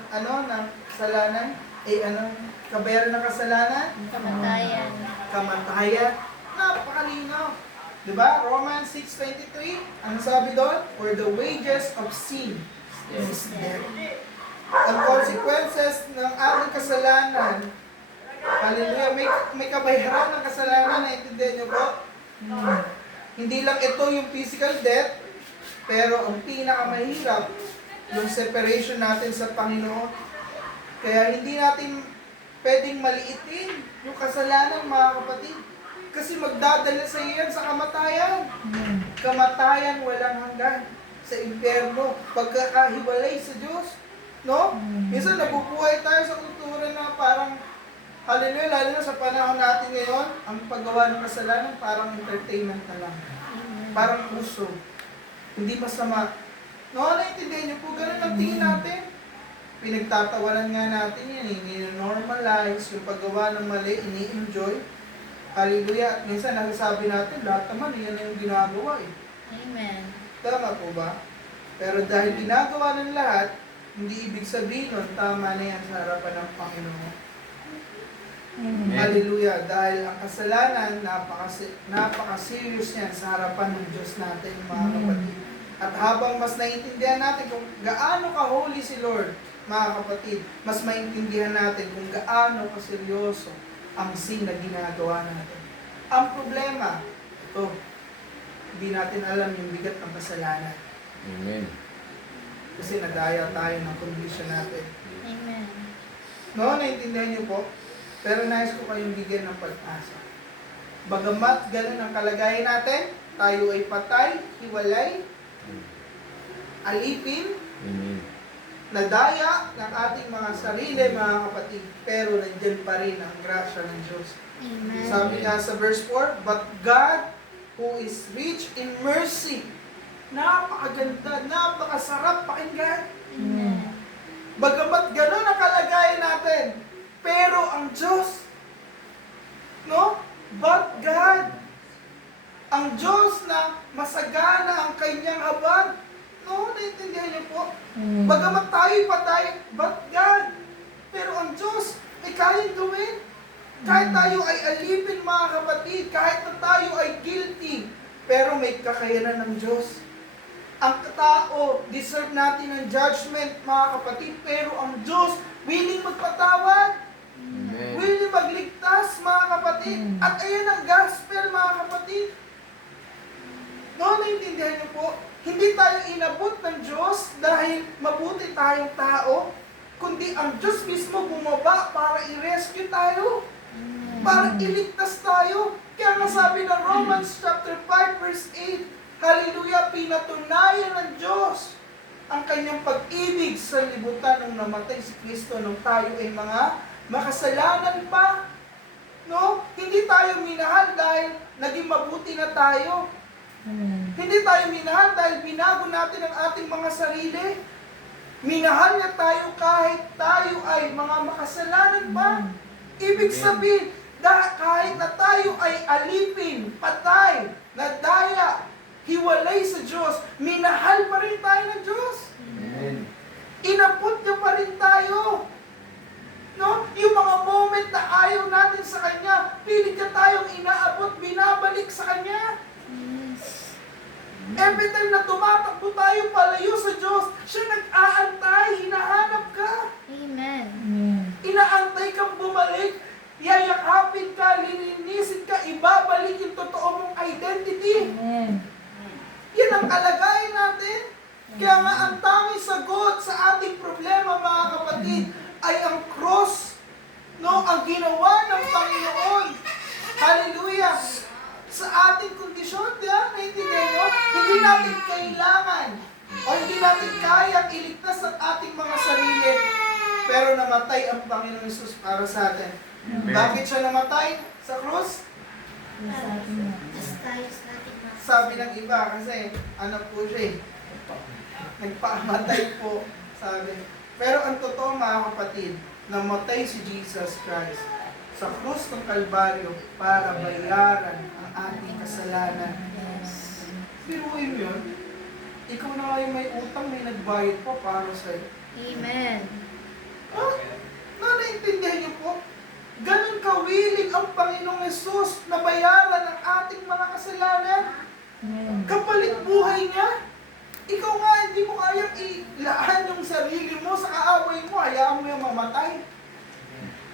kasalanan? Anong kabayaran ng kasalanan? Kamatayan. Kamatayan. Napakalinaw. Diba? Romans 6:23. Ano sabi doon? For the wages of sin is death. Ang consequences ng ating kasalanan, hallelujah, may kabayaran ng kasalanan, naiintindihan niyo po? Hindi lang ito yung physical death, pero ang pinakamahirap, yung separation natin sa Panginoon. Kaya hindi natin pwedeng maliitin yung kasalanan, mga kapatid. Kasi magdadala sa iyan sa kamatayan. Kamatayan walang hanggan sa impyerno, pagkakahiwalay sa Diyos. No? Minsan nabubuhay tayo sa kultura na parang, hallelujah, lalo na sa panahon natin ngayon, ang paggawa ng kasalanan parang entertainment na lang. Parang puso. Hindi masama. No, naiintindihan niyo po, ganun ang tingin natin. Pinagtatawanan nga natin yan, ini-normalize yung paggawa ng mali, ini-enjoy. Hallelujah. At minsan nasasabi natin, lahat naman, yan yung ginagawa eh. Amen. Tama po ba? Pero dahil ginagawa ng lahat, hindi ibig sabihin nun, tama na yan sa harapan ng Panginoon. Amen. Hallelujah. Dahil ang kasalanan, napaka-serious yan sa harapan ng Diyos natin, mga kapatid. At habang mas naiintindihan natin kung gaano ka-holy si Lord, mga kapatid, mas maintindihan natin kung gaano ka-seryoso ang sin na ginagawa natin. Ang problema, ito, hindi natin alam yung bigat ng kasalanan. Amen. Kasi nadaya tayo ng condition natin. Amen. No, naiintindihan niyo po? Pero nais ko kayong bigyan ng pag-asa. Bagamat ganun ang kalagayan natin, tayo ay patay, hiwalay, alipin, Amen. nadaya ng ating mga sarili, mga kapatid, pero nandyan pa rin ang grasya ng Diyos. Amen. Sabi nga sa verse 4, but God, who is rich in mercy, napakaganda, napakasarap pakinggan. Amen. Bagamat ganun ang kalagayan natin, pero ang Diyos, no? But God, ang Diyos na masagana ang kanyang habag, no? Naiintindihan niyo po? Bagamat tayo'y patay, but God, pero ang Diyos ay kayang gawin. Kahit tayo ay alipin, mga kapatid, kahit na tayo ay guilty, pero may kakayanan ng Diyos. Ang tao, deserve natin ng judgment, mga kapatid, pero ang Diyos, willing magpatawad, Amen. willing magligtas, mga kapatid. At ayan ang gospel, mga kapatid. No, naiintindihan niyo po? Hindi tayo inabot ng Diyos dahil mabuti tayong tao, kundi ang Diyos mismo bumaba para i-rescue tayo, para iligtas tayo. Kaya nga sabi ng Romans chapter 5 verse 8, hallelujah, pinatunayan ng Diyos ang kanyang pag-ibig sa libutan nung namatay si Kristo nung tayo ay mga makasalanan pa. No? Hindi tayo minahal dahil naging mabuti na tayo. Hindi tayo minahal dahil binago natin ang ating mga sarili. Minahal niya tayo kahit tayo ay mga makasalanan pa. Ibig sabihin, kahit na tayo ay alipin, patay, nadaya, hiwalay sa Diyos, minahal pa rin tayo ng Diyos. Amen. Inabot niya pa rin tayo. Nananatili ka tayong inaabot, binabalik sa Kanya. Every time na tumatakbo tayo palayo sa Diyos, siya nag-aantay, hinahanap ka. Amen. Inaantay kang bumalik, yayakapin ka, lilinisin ka, ibabalik yung totoo mong identity. Yan ang kalagayan natin. Kaya nga ang tanging sagot sa ating problema, mga kapatid, ay ang cross. No, ang ginawa ng Panginoon. Hallelujah! Sa ating kondisyon, naintindihan nyo? Hindi natin kailangan o hindi natin kayang iligtas ang ating mga sarili. Pero namatay ang Panginoon Jesus para sa atin. Bakit siya namatay sa krus? Just tayo sa ating mga Sabi ng iba kasi ano po siya nagpaamatay po, sabi. Pero ang totoo, mga kapatid, namatay si Jesus Christ sa krus ng Kalbaryo para bayaran ang ating kasalanan. Biruin mo yun. Ikaw na nga yung may utang, may nagbayad pa para sa'yo. Amen. Naintindihan niyo po? Ganun kawiling ang Panginoong Yesus na bayaran ang ating mga kasalanan. Kapalit buhay niya. Ikaw nga, hindi mo kayang ilaan yung sarili mo sa kaaway mo. Hayaan mo yung mamatay.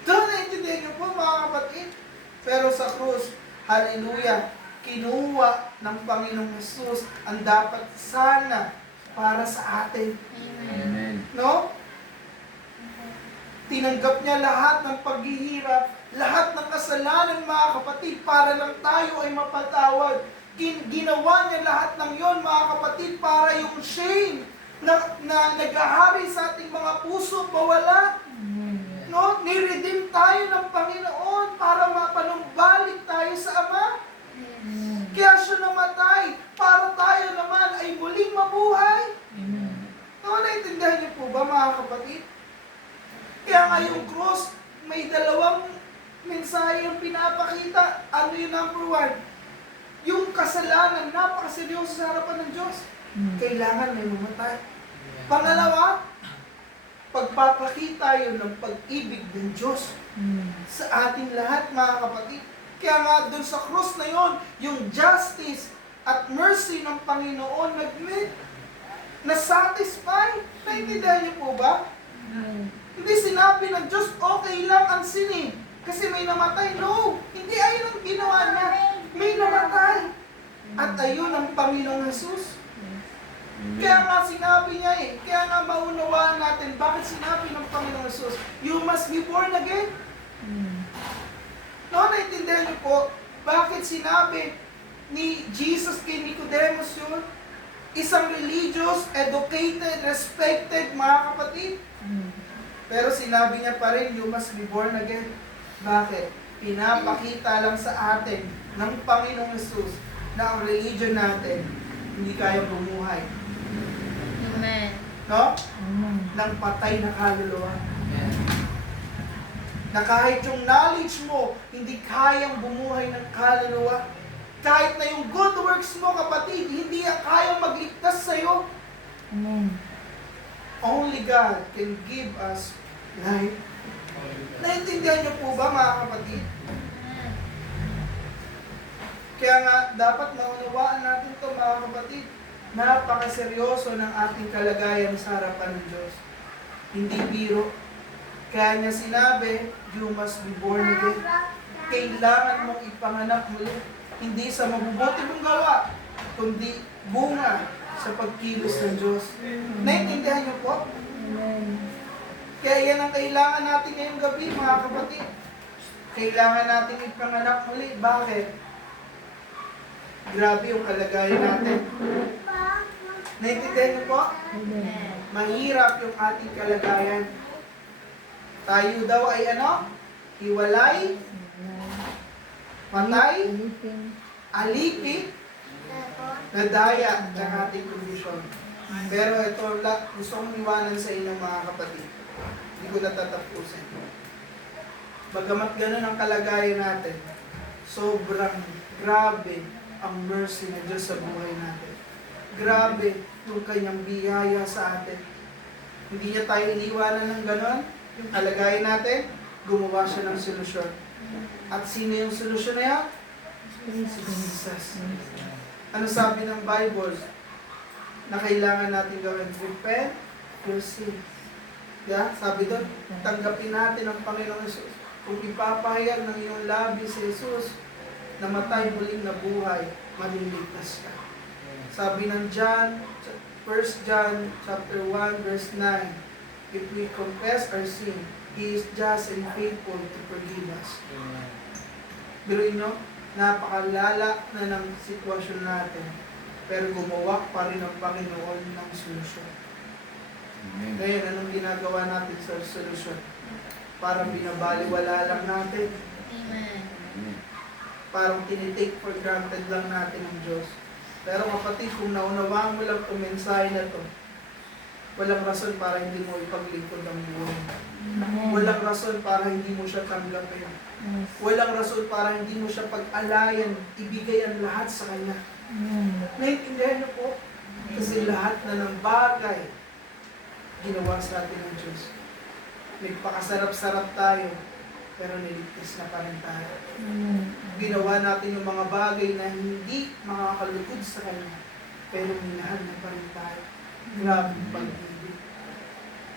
Doon naintindihan niyo po, mga kapatid. Pero sa krus, hallelujah, kinuha ng Panginoong Yesus ang dapat sana para sa atin. Amen. No? Tinanggap niya lahat ng paghihirap, lahat ng kasalanan, mga kapatid, para lang tayo ay mapatawad. Ginawa niya lahat ng yon, mga kapatid, para yung shame na naghahari sa ating mga puso mawala. No? Niredeem tayo ng Panginoon para mapanumbalik tayo sa Ama. Kaya siya namatay para tayo naman ay muling mabuhay. No, naintindihan niyo po ba, mga kapatid? Kaya nga yung cross, may dalawang mensahe yung pinapakita. Ano yung number one? Yung kasalanan, napakaseryoso sa harapan ng Diyos. Kailangan may mamatay. Pangalawa, pagpapakita yun ng pag-ibig ng Diyos sa ating lahat, mga kapatid. Kaya nga dun sa cross na yon, yung justice at mercy ng Panginoon nag-meet, na-satisfy. Naintindihan niyo po ba? Hindi sinabi ng Diyos, okay lang ang sin eh, kasi may namatay. No, hindi ayun ang ginawa niya. May namatay. At ayun ang Panginoong Jesus. Kaya nga sinabi niya kaya nga maunawaan natin, bakit sinabi ng Panginoong Jesus, you must be born again. No, naintindihan niyo po, bakit sinabi ni Jesus kay Nicodemus yun? Isang religious, educated, respected, mga kapatid. Pero sinabi niya pa rin, you must be born again. Bakit? Pinapakita lang sa atin ng Panginoong Jesus na ang religion natin hindi kaya bumuhay. Amen. No? Ng patay na kaluluwa. Na kahit yung knowledge mo, hindi kayang bumuhay ng kaluluwa. Kahit na yung good works mo, kapatid, hindi yan kayang magligtas sa'yo. Only God can give us life. Naintindihan niyo po ba, mga kapatid? Kaya nga, dapat maunawaan natin ito, mga kapatid. Napakaseryoso ng ating kalagayan sa harapan ng Diyos. Hindi biro. Kaya niya sinabi, you must be born again. Kailangan mong ipanganak muli. Hindi sa mabubuti mong gawa, kundi bunga sa pagkilos ng Diyos. Naintindihan niyo po? Kaya yan ang kailangan natin ngayong gabi, mga kapatid. Kailangan natin ipanganak muli. Bakit? Grabe yung kalagayan natin. Naintindihan niyo po? Mahirap yung ating kalagayan. Tayo daw ay ano? Hiwalay, patay, alipin, nadaya ng ating kondisyon. Pero ito, gusto kong iwanan sa inyo, mga kapatid. Hindi ko natatapusin. Bagamat ganun ang kalagayan natin, sobrang grabe ang mercy ng Diyos sa buhay natin. Grabe yung kanyang biyaya sa atin. Hindi niya tayo iniwanan ng ganun. Yung kalagayan natin, gumawa siya ng solusyon. At sino yung solusyon na yan? Si Jesus. Ano sabi ng Bible? Na kailangan natin gawin? Repent your sins. Yeah? Sabi doon, tanggapin natin ang Panginoong Jesus. Kung ipapahayag ng iyong labi si Jesus, namatay muling nabuhay, maliligtas ka. Sabi ng John, 1 John chapter 1 verse 9, if we confess our sin, He is just and faithful to forgive us. Biruin nyo, napakalala na ng sitwasyon natin, pero gumawa pa rin ang Panginoon ng solusyon. Amen. Ngayon, anong ginagawa natin sa solusyon? Parang binabaliwala lang natin, Amen. Amen. parang tinitake for granted lang natin ang Diyos. Pero kapatid, kung naunawaan mo lang itong mensahe na to, walang rason para hindi mo ipaglingkod ang buhay. Walang rason para hindi mo siya tanggapin. Walang rason para hindi mo siya pag-alayan, ibigay ang lahat sa Kanya. Naiintindihan niyo po? Kasi lahat na ng bagay, ginawa sa atin ng Diyos. Nagpakasarap-sarap tayo, pero niligtas na pa rin tayo. Ginawa natin yung mga bagay na hindi makakalugod sa Kanya, pero minahal na pa rin tayo. Grabe ang pag-ibig.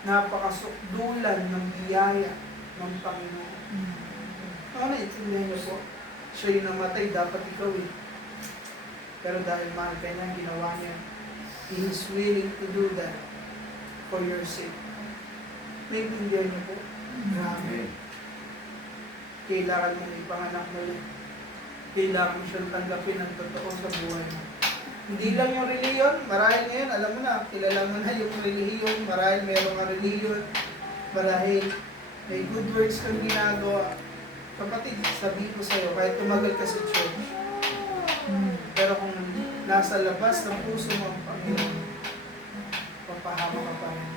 Napakasukdulan ng biyaya ng Panginoon. Ano naiintindihan niyo po? Siya yung namatay, dapat ikaw eh. Pero dahil mahal ka niya, ginawa niya. He is willing to do that for your sake. Naiintindihan niyo po? Grabe. Amen. Kailangan mong ipanganak muli. Kailangan mo siyang tanggapin ng totoo sa buhay mo. Hindi lang yung reliyon, marahil ngayon, alam mo na, kilala mo na yung reliyon, marahil meron ka reliyon, marahil may good works kang ginagawa. Kapatid, sabihin ko sa'yo, kahit tumagal ka sa church, pero kung nasa labas ng puso mo ang Panginoon, papahama ka pa rin.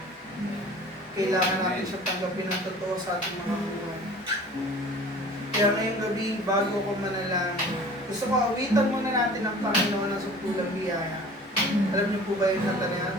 Kailangan natin siya tanggapin ng totoo sa ating mga buhay. Kaya ngayong gabi, bago ko manalangin, gusto ko awitan muna natin ang Panginoon ng sukdulang biyaya. Alam niyo po ba yung kanta na yan?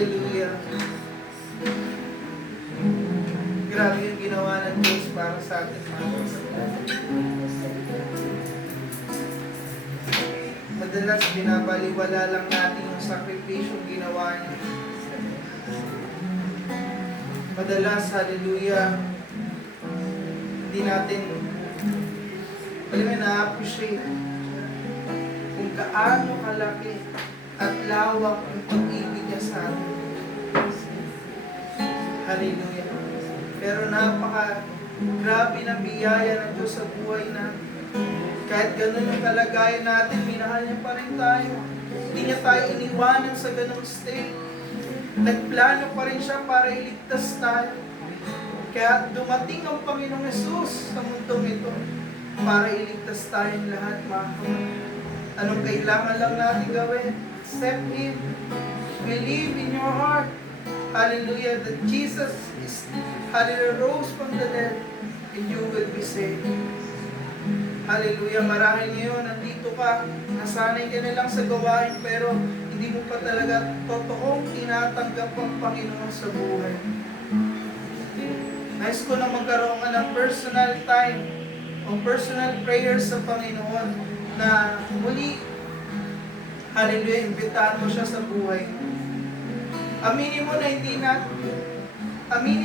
Hallelujah. Grabe yung ginawa ng Diyos para sa atin, mga kapatid. Madalas binabaliwala lang natin yung sakripisyong ginawa niya. Madalas, hallelujah, hindi natin, alam mo, na-appreciate kung gaano kalaki at lawak yung pag-ibig niya sa atin. Hallelujah. Pero grabe na biyaya ng Diyos sa buhay natin. Kahit ganun yung kalagayan natin, minahal niya pa rin tayo. Hindi niya tayo iniwanan sa ganung state. Nagplano pa rin siya para iligtas tayo. Kaya dumating ang Panginoong Yesus sa mundong ito para iligtas tayong lahat, mga kapatid. Anong kailangan lang natin gawin? Accept Him. Believe in your heart. Hallelujah, that Jesus is, hallelujah, rose from the dead and you will be saved. Hallelujah, marahil ngayon, nandito ka, nasanay ka na lang sa gawain, pero hindi mo pa talaga totoong tinatanggap ang Panginoon sa buhay. Nais ko na magkaroon ka ng personal time o personal prayers sa Panginoon na muli, hallelujah, imbitahan mo siya sa buhay. Aminin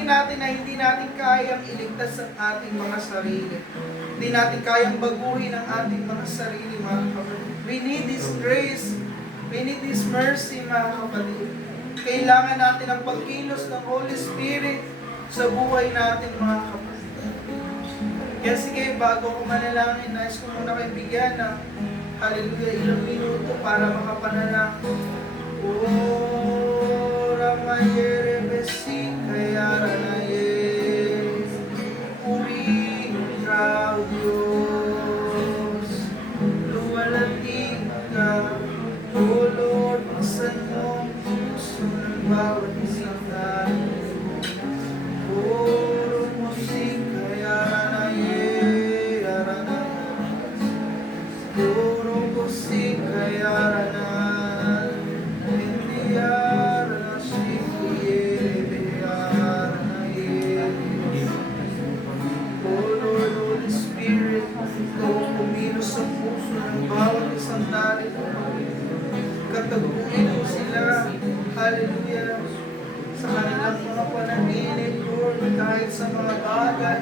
natin na hindi natin kayang iligtas ang ating mga sarili. Hindi natin kayang baguhin ang ating mga sarili, mga kapatid. We need this grace. We need this mercy, mga kapatid. Kailangan natin ang pagkilos ng Holy Spirit sa buhay natin, mga kapatid. Kaya sige, bago ko manalangin, nais ko muna kayo bigyan ng hallelujah, ilang minuto para makapanalangin. Ramayere besi kaya ranaye uri ikaw Diyos luwalhati ka O Lord, buksan mo ang puso ng bawat isang tao. Puro musik kaya ranaye puro musik kaya ranaye hindi Holy Spirit, ikaw ang kumilos sa puso ng bawat isang tali. Kataguin mo sila, hallelujah, sa kanilang mga panaginip, Lord, kahit sa mga bagay,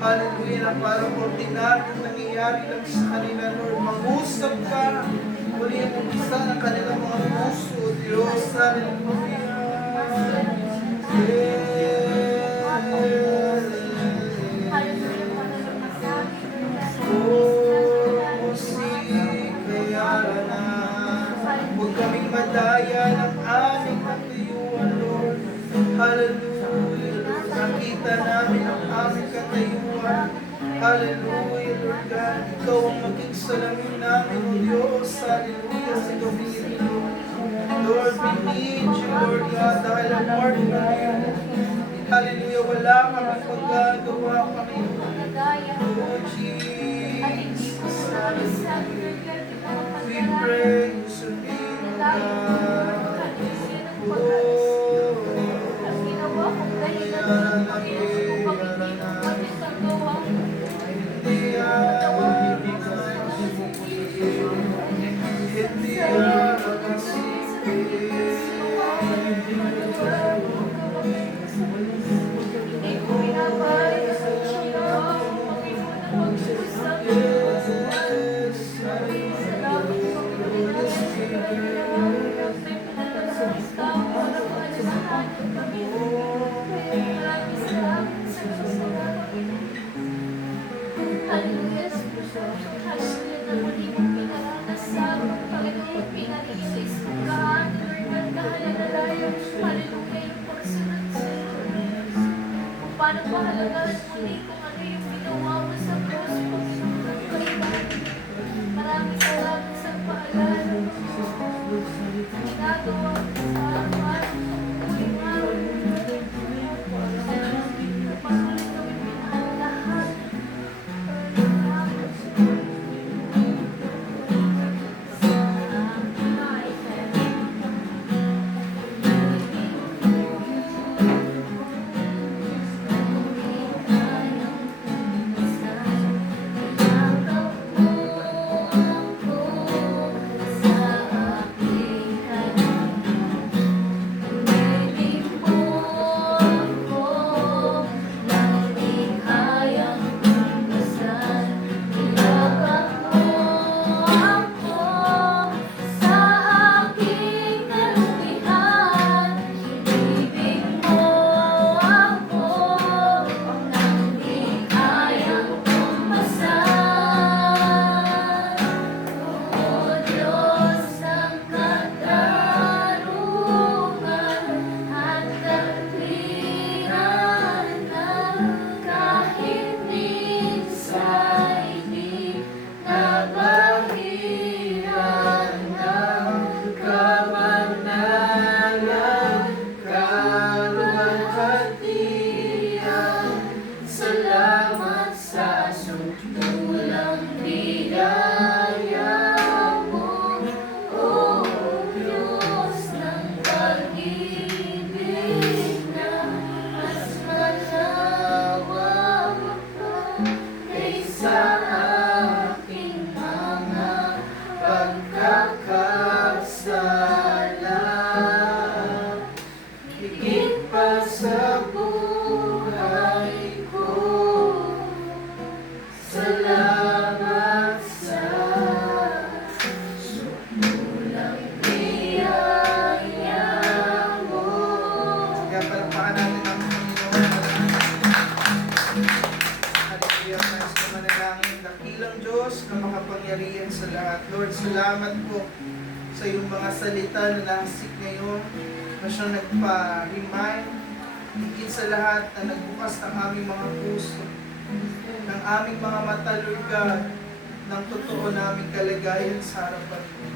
hallelujah, na parang ordinaryong nangyayari lang sa kanila, Lord. Mag-usap ka, muli ang umpisa ng kanilang mga puso, Diyos, hallelujah. Huwag kaming madaya ng aming katayuan, Lord. Hallelujah, Lord. Nakita namin ang aming katayuan. Hallelujah, Lord God. Ikaw ang maging salamin namin, O Diyos. Hallelujah, sa gabi ito. Lord, we need you, Lord God, dahil apart from you. Hallelujah, wala kami pagkagawa kami. Oh, Jesus, hallelujah. We praise your name, O God. Paano mahalagaan muli kung ano yung ginawa mo sa cross, Panginoon ng kailangan. Maraming salamat sa paalala mo. Ginagawa mo sa araw-araw ng buhay namin. Patuloy kami minahal lahat. makapangyarihan sa lahat. Lord, salamat po sa iyong mga salita na nasik ngayon, na siyang nagpa-remind, higit sa lahat na nagbukas ng aming mga puso, ng aming mga mata, Lord God, ng totoo naming kalagayan sa harapan mo.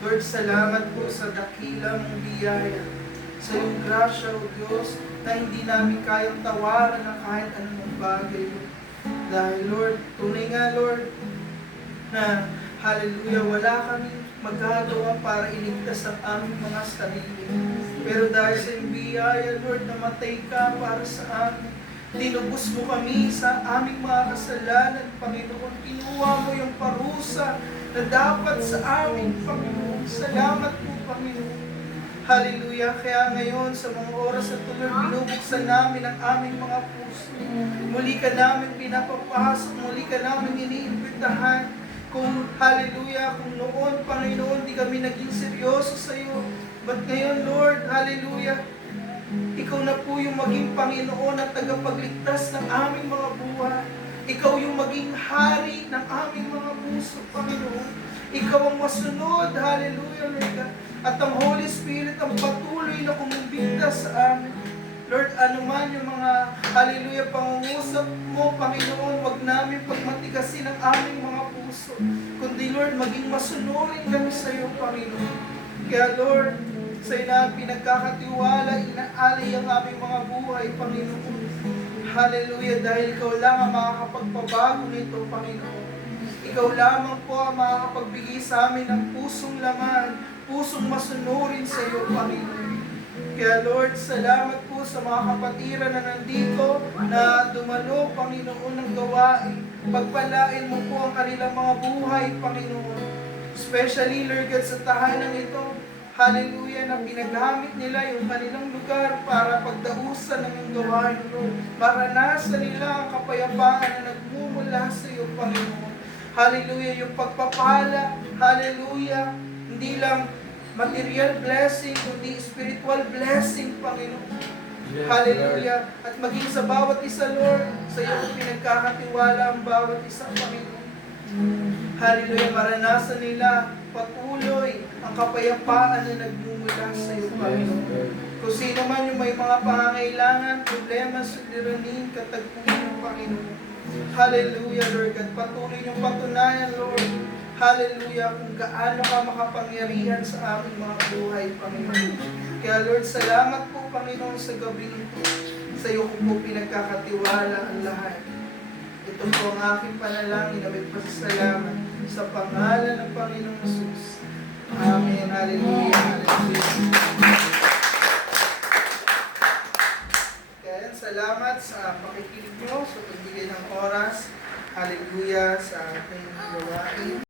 Lord, salamat po sa dakilang biyaya, sa iyong grasya, O Diyos, na hindi namin kayang tawaran ng kahit anong bagay, Lord. Dahil, Lord, tunay nga, Lord, na, hallelujah, wala kaming magagawa para iligtas ang aming mga sarili. Pero dahil sa iyong biyaya, Lord, namatay ka para sa amin. Tinubos mo kami sa aming mga kasalanan, Panginoon. Kinuha mo yung parusa na dapat sa amin, Panginoon. Salamat po, Panginoon. Hallelujah. Kaya ngayon, sa mga oras na ito, Lord, binubuksan namin ang aming mga puso. Muli ka namin pinapapasok, muli ka namin iniimbitahan. Kung, hallelujah, kung noon, Panginoon, di kami naging seryoso sa iyo. But ngayon, Lord, hallelujah, ikaw na po yung maging Panginoon at tagapagligtas ng aming mga buhay. Ikaw yung maging hari ng aming mga puso, Panginoon. Ikaw ang masunod, hallelujah, Lord God. At ang Holy Spirit ang patuloy na kumumbita sa amin. Lord, anuman yung mga, hallelujah, pangungusap mo, Panginoon, wag namin pagmatigasin ang aming mga puso. Kundi, Lord, maging masunurin kami sa iyo, Panginoon. Kaya, Lord, sa iyo na pinagkakatiwala, inaalay ang aming mga buhay, Panginoon. Hallelujah, dahil ikaw lang ang makakapagpabago nito, Panginoon. Ikaw lamang po ang makakapagbigay sa amin ng pusong laman, pusong masunurin sa iyo, Panginoon. Kaya Lord, salamat po sa mga kapatiran na nandito na dumalo, Panginoon, ng gawain. Pagpalain mo po ang kanilang mga buhay, Panginoon. Especially, Lord God, sa tahanan ito, hallelujah, na pinagamit nila yung kanilang lugar para pagdausan ng iyong gawain, Lord. Maranasan nila ang kapayapaan na nagmumula sa iyo, Panginoon. Hallelujah, yung pagpapala, hallelujah, hindi lang material blessing, kundi spiritual blessing, Panginoon. Hallelujah. At maging sa bawat isa, Lord, sa iyo pinagkakatiwala ang bawat isa, Panginoon. Hallelujah. Maranasan nila patuloy ang kapayapaan na nagmumula sa iyo, Panginoon. Kung sino man yung may mga pangangailangan, problema, suliranin, katagpuan ng Panginoon. Hallelujah, Lord God. Patuloy yung patunayan, Lord. Hallelujah, kung gaano ka makapangyarihan sa aming mga buhay, Panginoon. Kaya Lord, salamat po, Panginoon, sa gabi ito. Sa iyo ko po pinagkakatiwala ang lahat. Ito po ang aking panalangin na may pasasalamat sa pangalan ng Panginoong Jesus. Amen. Hallelujah. Hallelujah.